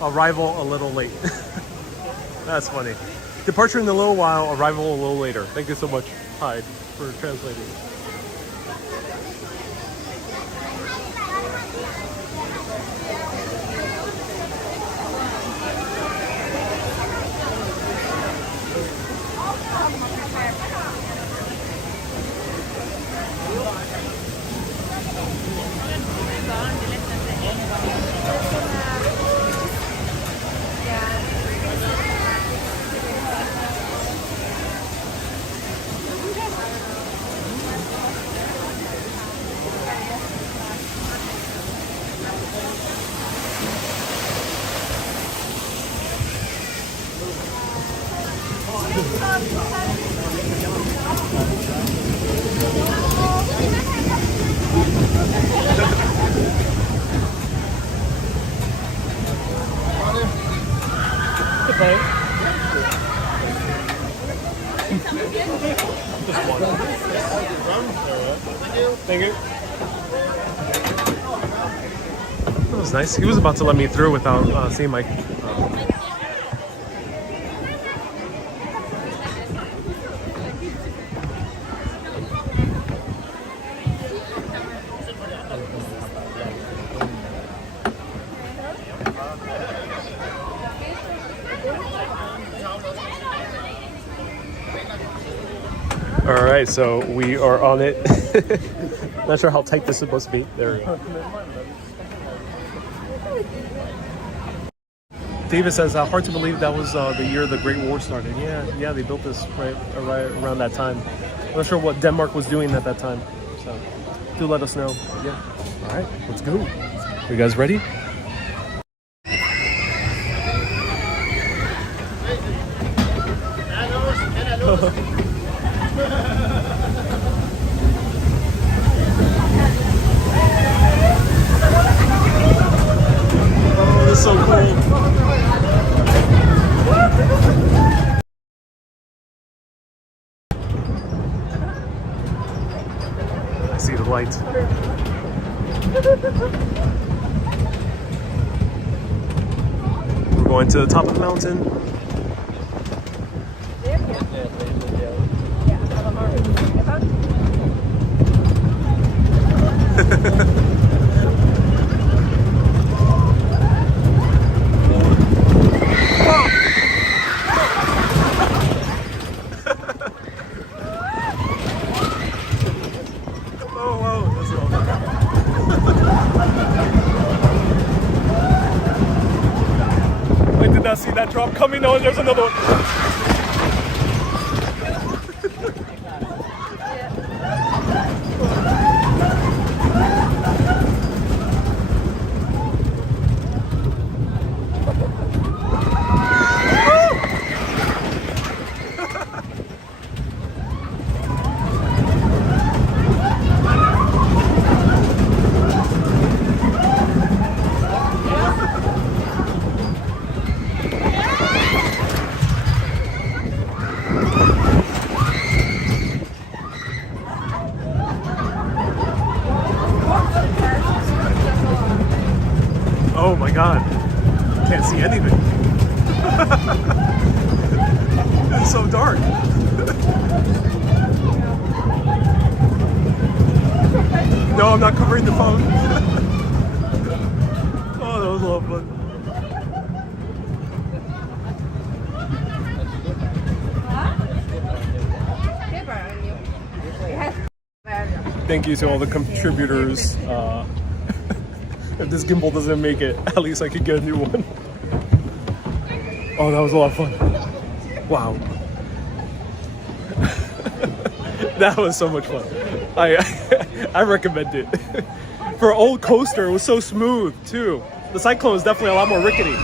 arrival a little late. That's funny. Departure in a little while, arrival a little later. Thank you so much, Hyde, for translating. Just one. Thank you. That was nice. He was about to let me through without seeing my... All right, so we are on it. Not sure how tight this is supposed to be. There we go. David says, hard to believe that was the year the Great War started. Yeah, they built this right around that time. I'm not sure what Denmark was doing at that time. So do let us know. Yeah. All right, let's go. You guys ready? Oh, this is so cool. I see the lights. We're going to the top of the mountain. See that drop coming? Oh, there's another one. Oh my god. Can't see anything. It's so dark. No, I'm not covering the phone. Oh, that was a lot of fun. Thank you to all the contributors. If this gimbal doesn't make it, at least I could get a new one. Oh, that was a lot of fun. Wow. That was so much fun. I recommend it. For an old coaster, it was so smooth too. The Cyclone is definitely a lot more rickety.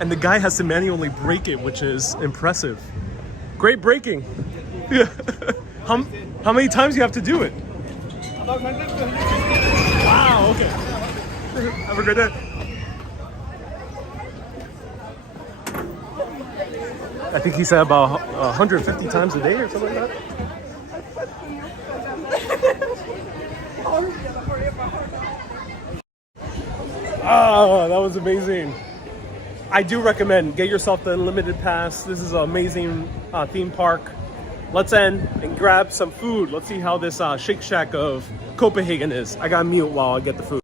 And the guy has to manually brake it, which is impressive. Great braking. Yeah. How many times do you have to do it? Wow, okay. Have a good day. I think he said about 150 times a day or something like that. Oh, that was amazing. I do recommend get yourself the unlimited pass. This is an amazing theme park. Let's end and grab some food. Let's see how this Shake Shack of Copenhagen is. I got mute while I get the food.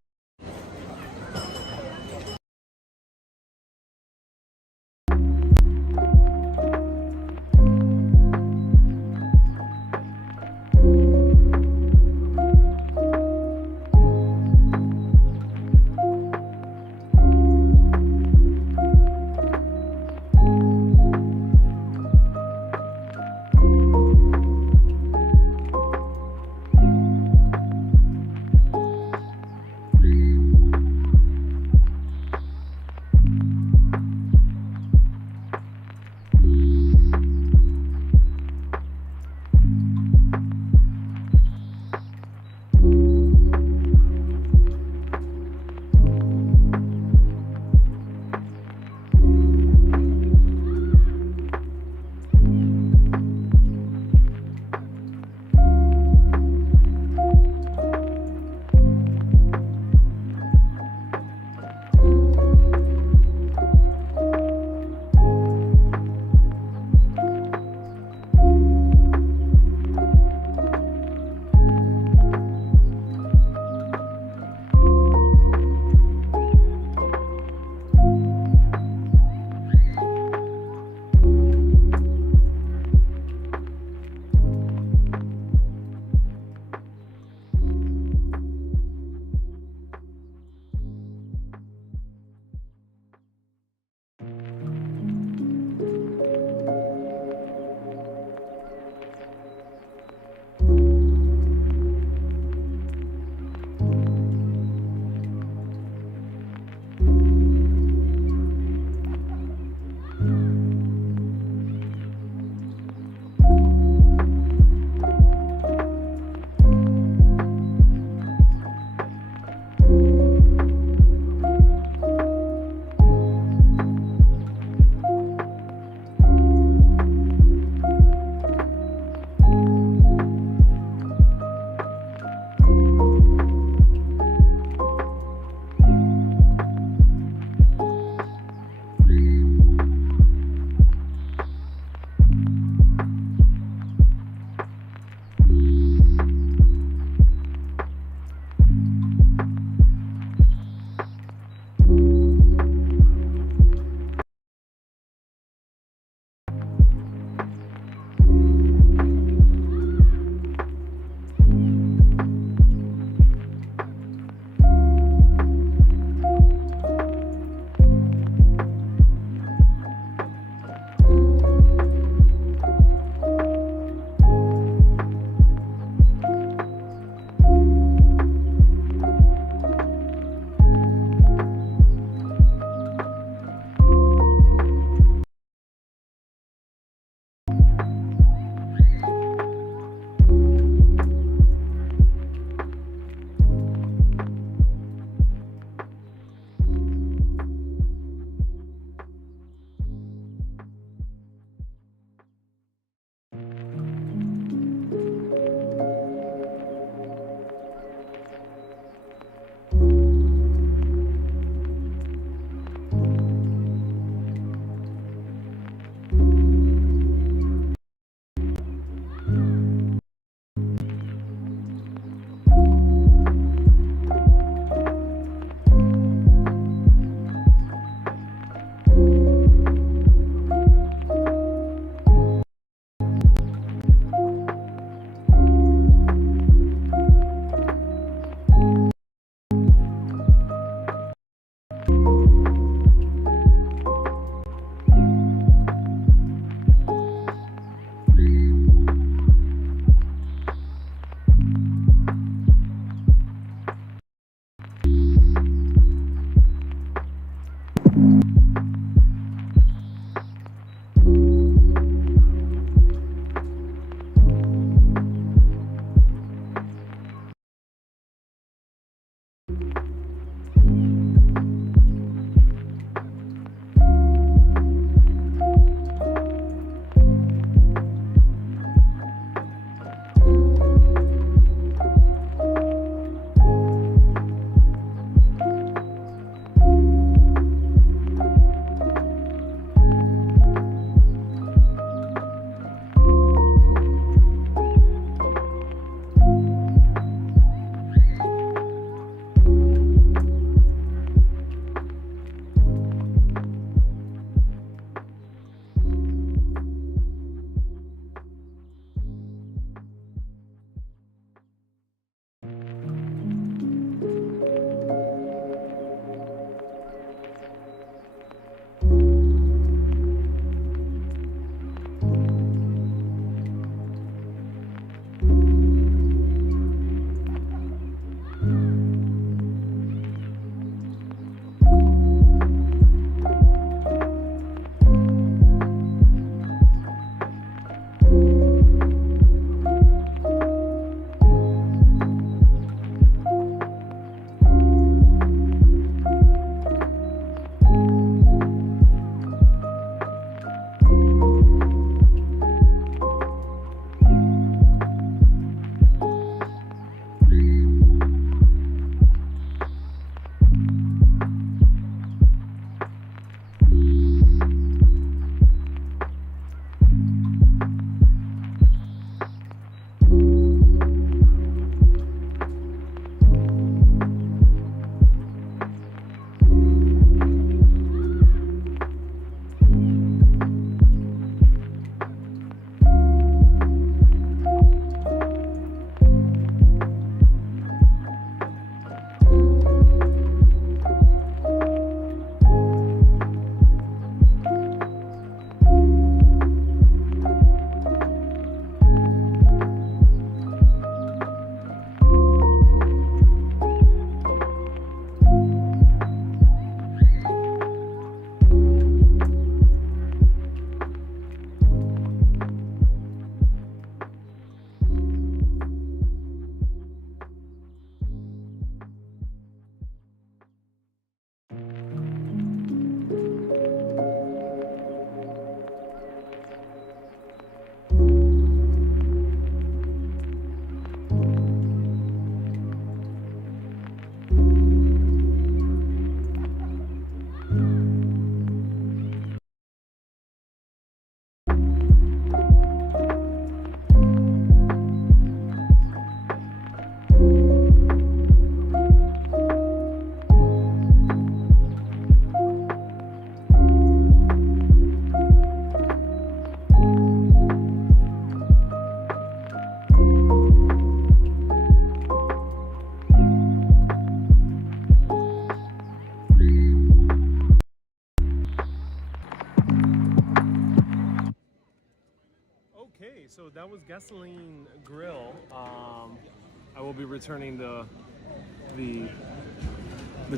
Okay, so that was Gasoline Grill. I will be returning the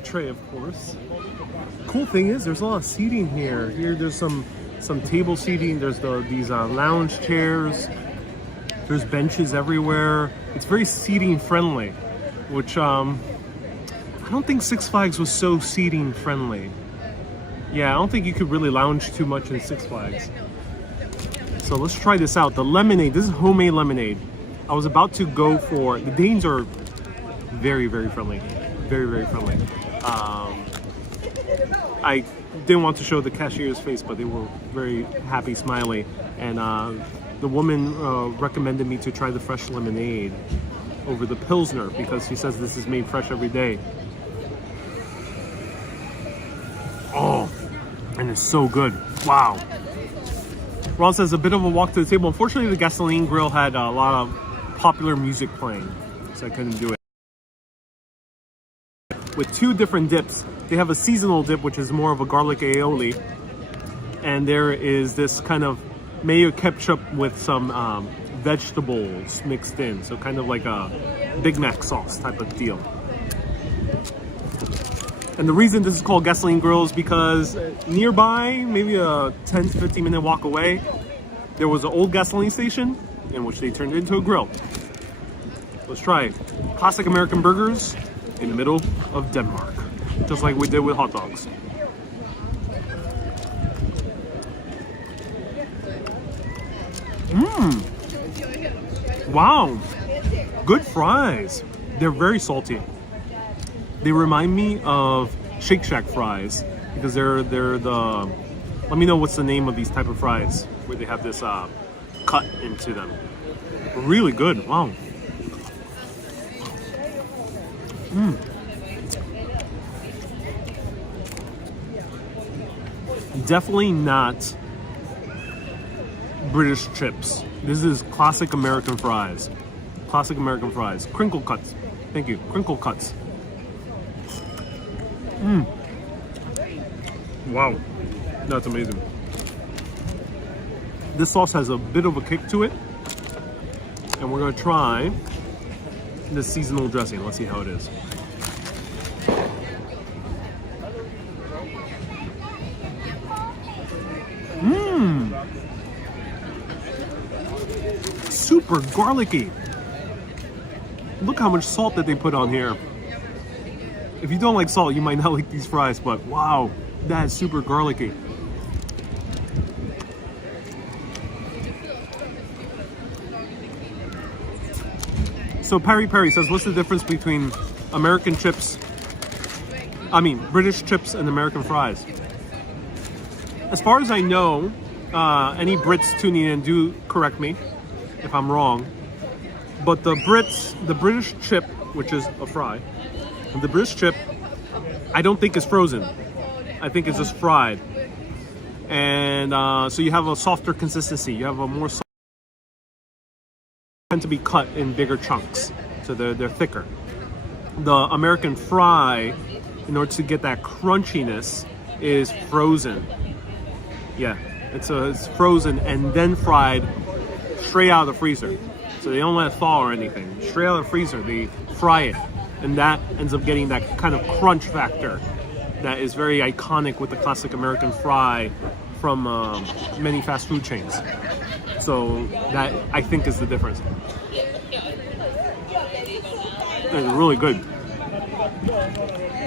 tray, of course. Cool thing is, there's a lot of seating here. Here, there's some table seating. There's these lounge chairs. There's benches everywhere. It's very seating friendly, which I don't think Six Flags was so seating friendly. Yeah, I don't think you could really lounge too much in Six Flags. So let's try this out. The lemonade. This is homemade lemonade. I was about to go for... The Danes are very, very friendly. Very, very friendly. I didn't want to show the cashier's face, but they were very happy, smiley. And the woman recommended me to try the fresh lemonade over the Pilsner because she says this is made fresh every day. Oh, and it's so good. Wow. Ron says a bit of a walk to the table. Unfortunately, the Gasoline Grill had a lot of popular music playing, so I couldn't do it. With two different dips. They have a seasonal dip, which is more of a garlic aioli. And there is this kind of mayo ketchup with some vegetables mixed in. So kind of like a Big Mac sauce type of deal. And the reason this is called Gasoline Grill is because nearby, maybe a 10 to 15 minute walk away, there was an old gasoline station in which they turned it into a grill. Let's try it. Classic American burgers in the middle of Denmark, just like we did with hot dogs. Wow, good fries. They're very salty. They remind me of Shake Shack fries because they're the... Let me know what's the name of these type of fries where they have this cut into them. Really good. Wow. Definitely not British chips. This is classic American fries. Classic American fries. Crinkle cuts. Thank you. Crinkle cuts. Wow. That's amazing. This sauce has a bit of a kick to it. And we're going to try the seasonal dressing. Let's see how it is. Super garlicky. Look how much salt that they put on here. If you don't like salt, you might not like these fries, but wow, that is super garlicky. So Perry says, what's the difference between American chips, British chips and American fries? As far as I know, any Brits tuning in, do correct me if I'm wrong, but the British chip, which is a fry, the British chip, I don't think is frozen. I think it's just fried. And so you have a softer consistency. You have a more soft, tend to be cut in bigger chunks. So they're thicker. The American fry, in order to get that crunchiness, is frozen. Yeah, it's frozen and then fried straight out of the freezer. So they don't let it thaw or anything. Straight out of the freezer, they fry it. And that ends up getting that kind of crunch factor that is very iconic with the classic American fry from many fast food chains. So that, I think, is the difference. It's really good.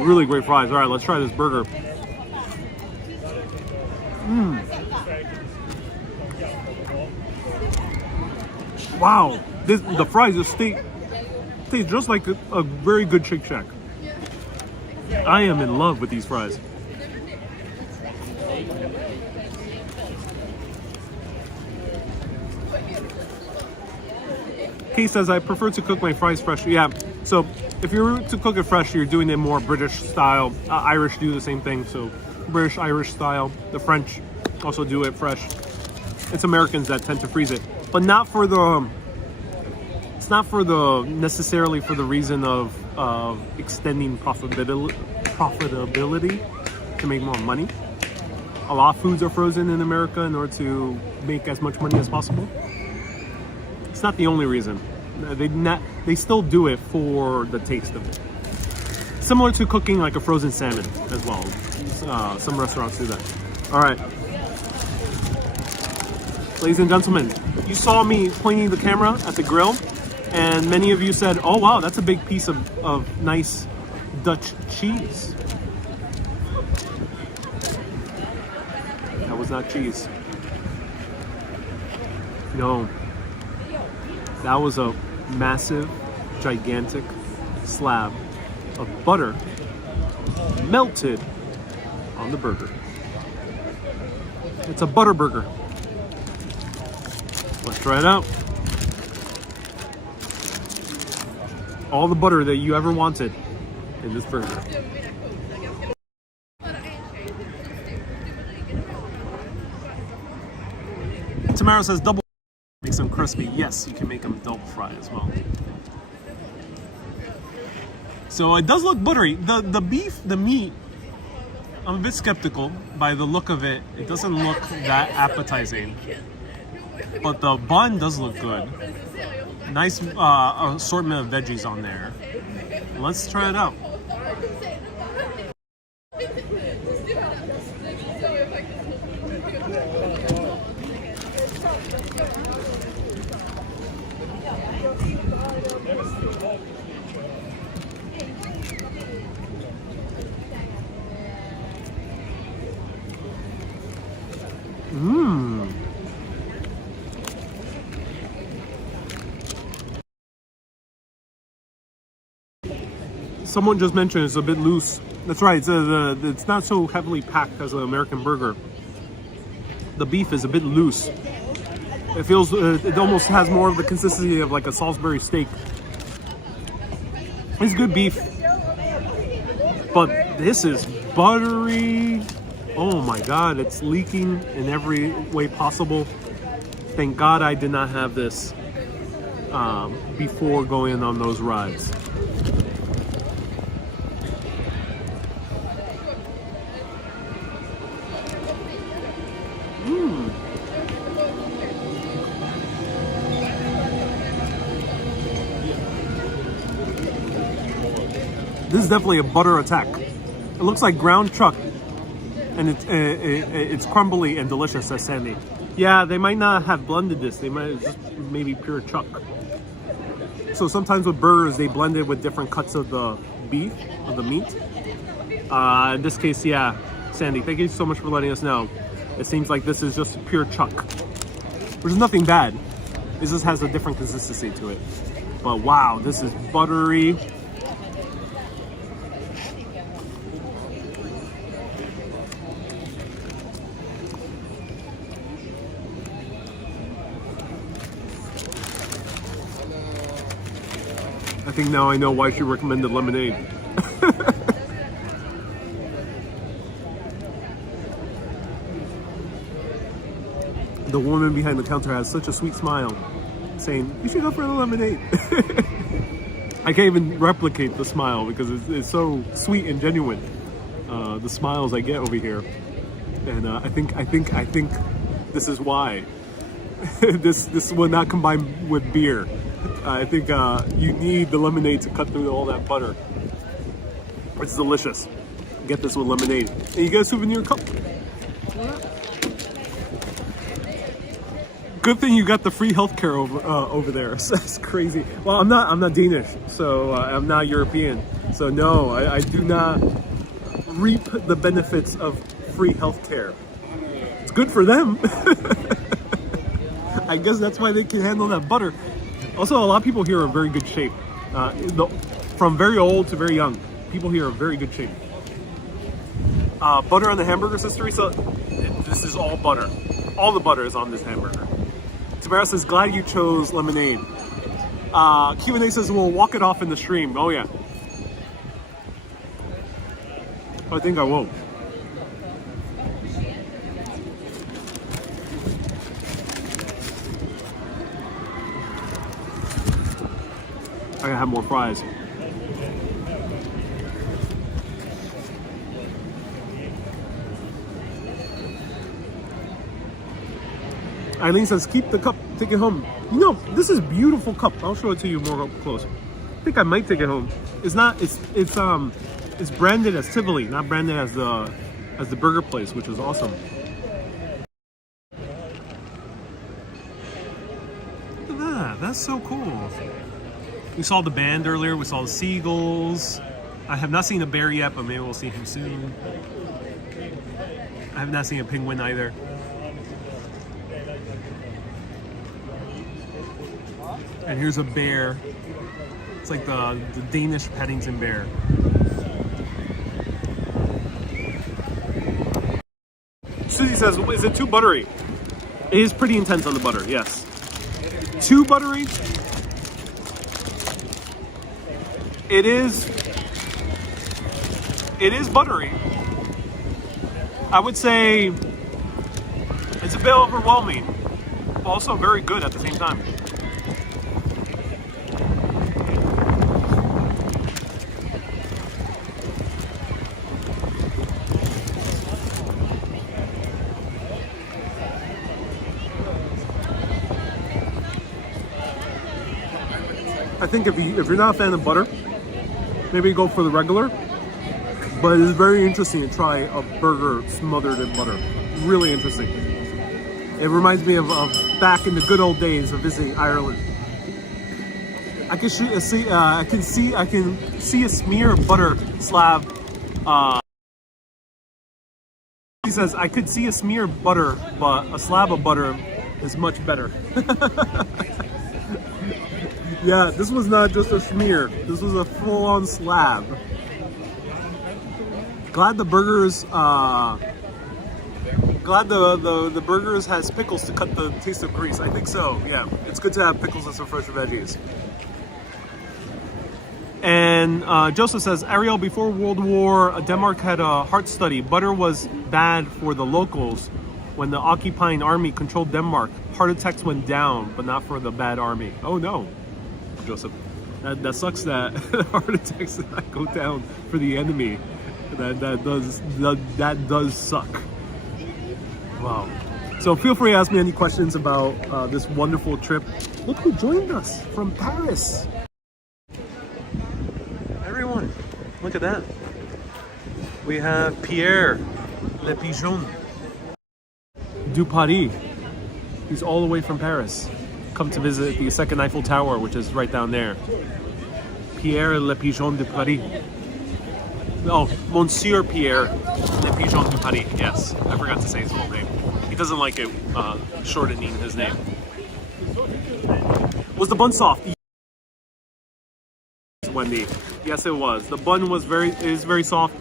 Really great fries. All right, let's try this burger. Wow, the fries just taste just like a very good Shake Shack. I am in love with these fries. Kay says, I prefer to cook my fries fresh. Yeah, so if you're to cook it fresh, you're doing it more British style. Irish do the same thing, so British, Irish style. The French also do it fresh. It's Americans that tend to freeze it, but not for the... It's not for the necessarily for the reason of extending profitability to make more money. A lot of foods are frozen in America in order to make as much money as possible. not the only reason. They still do it for the taste of it. Similar to cooking like a frozen salmon as well. Some restaurants do that. All right. Ladies and gentlemen, you saw me pointing the camera at the grill, and many of you said, oh wow, that's a big piece of nice Dutch cheese. That was not cheese. No. That was a massive, gigantic slab of butter melted on the burger. It's a butter burger. Let's try it out. All the butter that you ever wanted in this burger. Tamara says double makes them crispy. Yes, you can make them double fry as well. So it does look buttery. The beef, the meat, I'm a bit skeptical by the look of it. It doesn't look that appetizing. But the bun does look good. Nice assortment of veggies on there. Let's try it out. Mmm. Someone just mentioned it's a bit loose. That's right. It's not so heavily packed as an American burger. The beef is a bit loose. It feels. It almost has more of the consistency of like a Salisbury steak. It's good beef, but this is buttery. Oh my God! It's leaking in every way possible. Thank God I did not have this before going on those rides. This is definitely a butter attack. It looks like ground chuck, and it's crumbly and delicious, says Sandy. Yeah, they might not have blended this. They might have just maybe pure chuck. So sometimes with burgers, they blend it with different cuts of the beef, of the meat. In this case, yeah, Sandy, thank you so much for letting us know. It seems like this is just pure chuck, which is nothing bad. It just has a different consistency to it. But wow, this is buttery. I think now I know why she recommended lemonade. The woman behind the counter has such a sweet smile, saying, you should go for the lemonade. I can't even replicate the smile because it's so sweet and genuine. The smiles I get over here. And I think this is why. This will not combine with beer. I think you need the lemonade to cut through all that butter. It's delicious. Get this with lemonade. And you get a souvenir cup. Good thing you got the free healthcare over there. That's crazy. Well, I'm not Danish, so I'm not European. So no, I do not reap the benefits of free healthcare. It's good for them. I guess that's why they can handle that butter. Also, a lot of people here are in very good shape. From very old to very young, people here are in very good shape. Butter on the hamburger, says Teresa. This is all butter. All the butter is on this hamburger. Tamara says, glad you chose lemonade. Q&A says, we'll walk it off in the stream. Oh yeah. I think I won't. I gotta have more fries. Eileen says, keep the cup take it home. You know, this is beautiful cup. I'll show it to you more up close. I think I might take it home. It's not. It's branded as Tivoli, not branded as the burger place, which is awesome. Look at that. That's so cool. We saw the band earlier. We saw the seagulls. I have not seen a bear yet, but maybe we'll see him soon. I have not seen a penguin either. And here's a bear. It's like the Danish Paddington bear. Susie says, is it too buttery? It is pretty intense on the butter, yes. Too buttery? It is buttery. I would say it's a bit overwhelming, but also very good at the same time. I think if you're not a fan of butter, maybe go for the regular. But it's very interesting to try a burger smothered in butter. Really interesting. It reminds me of back in the good old days of visiting Ireland. I can see a smear of butter slab. He says I could see a smear of butter, but a slab of butter is much better. Yeah, this was not just a smear. This was a full-on slab. Glad the burgers. Glad the burgers has pickles to cut the taste of grease. I think so. Yeah, it's good to have pickles and some fresh veggies. And Joseph says, Ariel, before World War, Denmark had a heart study. Butter was bad for the locals. When the occupying army controlled Denmark, heart attacks went down, but not for the bad army. Oh no, Joseph, that sucks that heart attacks go down for the enemy. That does suck. Wow. So feel free to ask me any questions about this wonderful trip. Look who joined us from Paris. Everyone, look at that. We have Pierre Le Pigeon du Paris. He's all the way from Paris. Come to visit the second Eiffel Tower, which is right down there. Pierre Le Pigeon de Paris. Oh, Monsieur Pierre Le Pigeon du Paris. Yes, I forgot to say his full name. He doesn't like it shortening his name. Was the bun soft? Wendy. Yes, it was. The bun was very soft.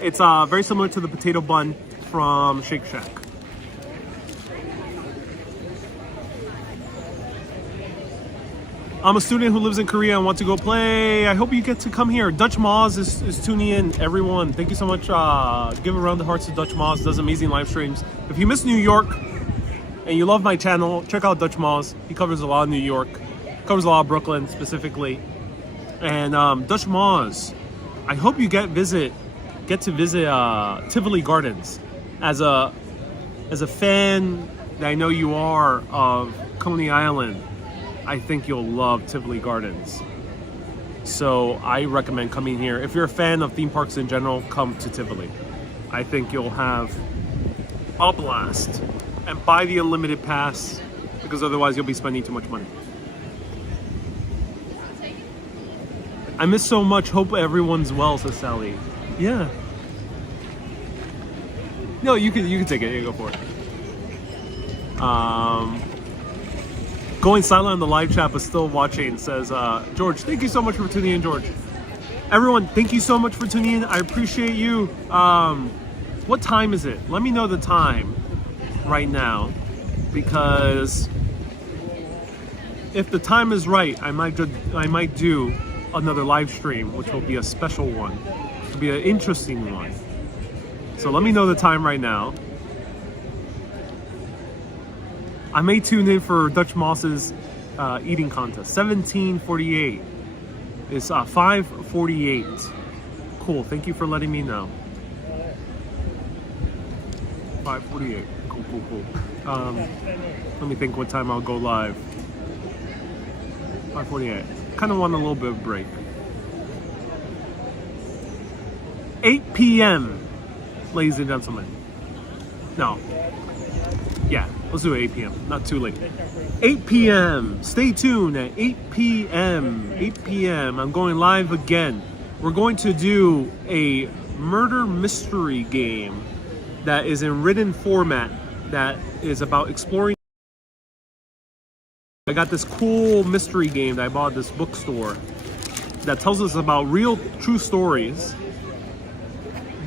It's very similar to the potato bun from Shake Shack. I'm a student who lives in Korea and want to go play. I hope you get to come here. Dutch Moz is tuning in. Everyone, thank you so much. Give a round of hearts to Dutch Moz. Does amazing live streams. If you miss New York and you love my channel, check out Dutch Moz. He covers a lot of New York, covers a lot of Brooklyn specifically. And Dutch Moz, I hope you get to visit Tivoli Gardens. As a fan that I know you are of Coney Island, I think you'll love Tivoli Gardens. So I recommend coming here. If you're a fan of theme parks in general, come to Tivoli. I think you'll have a blast. And buy the unlimited pass, because otherwise you'll be spending too much money. I miss so much. Hope everyone's well, says Sally. Yeah. No, you can take it. Yeah, go for it. Going silent on the live chat but still watching, says George. Thank you so much for tuning in, George. Everyone, thank you so much for tuning in. I appreciate you. What time is it? Let me know the time right now, because if the time is right, I might do another live stream, which will be a special one. It'll be an interesting one. So let me know the time right now. I may tune in for Dutch Moss's eating contest. 17:48. It's 5:48. Cool. Thank you for letting me know. 5:48. Cool. Let me think what time I'll go live. 5:48. Kind of want a little bit of break. 8 p.m. ladies and gentlemen. No. Yeah, let's do it 8 p.m. Not too late. 8 p.m. Stay tuned at 8 p.m. 8 p.m. I'm going live again. We're going to do a murder mystery game that is in written format that is about exploring. I got this cool mystery game that I bought at this bookstore that tells us about real true stories,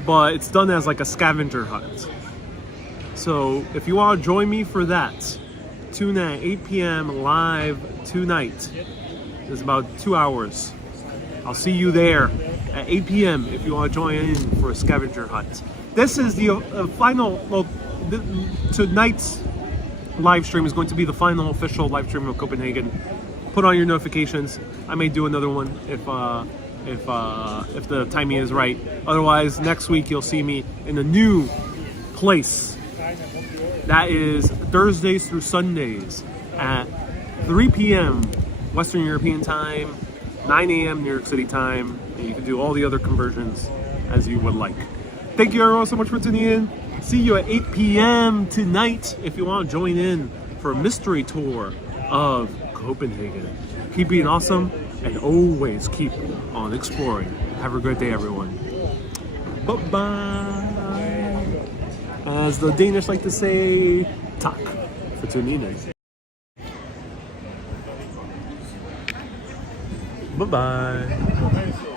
but it's done as like a scavenger hunt. So if you want to join me for that, tune in at 8 p.m. live tonight. It's about 2 hours. I'll see you there at 8 p.m. if you want to join in for a scavenger hunt. This is the final, well, tonight's live stream is going to be the final official live stream of Copenhagen. Put on your notifications. I may do another one if the timing is right. Otherwise, next week you'll see me in a new place. That is Thursdays through Sundays at 3 p.m. Western European time, 9 a.m. New York City time, and you can do all the other conversions as you would like. Thank you everyone so much for tuning in. See you at 8 p.m. tonight if you want to join in for a mystery tour of Copenhagen. Keep being awesome and always keep on exploring. Have a great day, everyone. Bye-bye. As the Danish like to say, tak for tuning in. Bye-bye.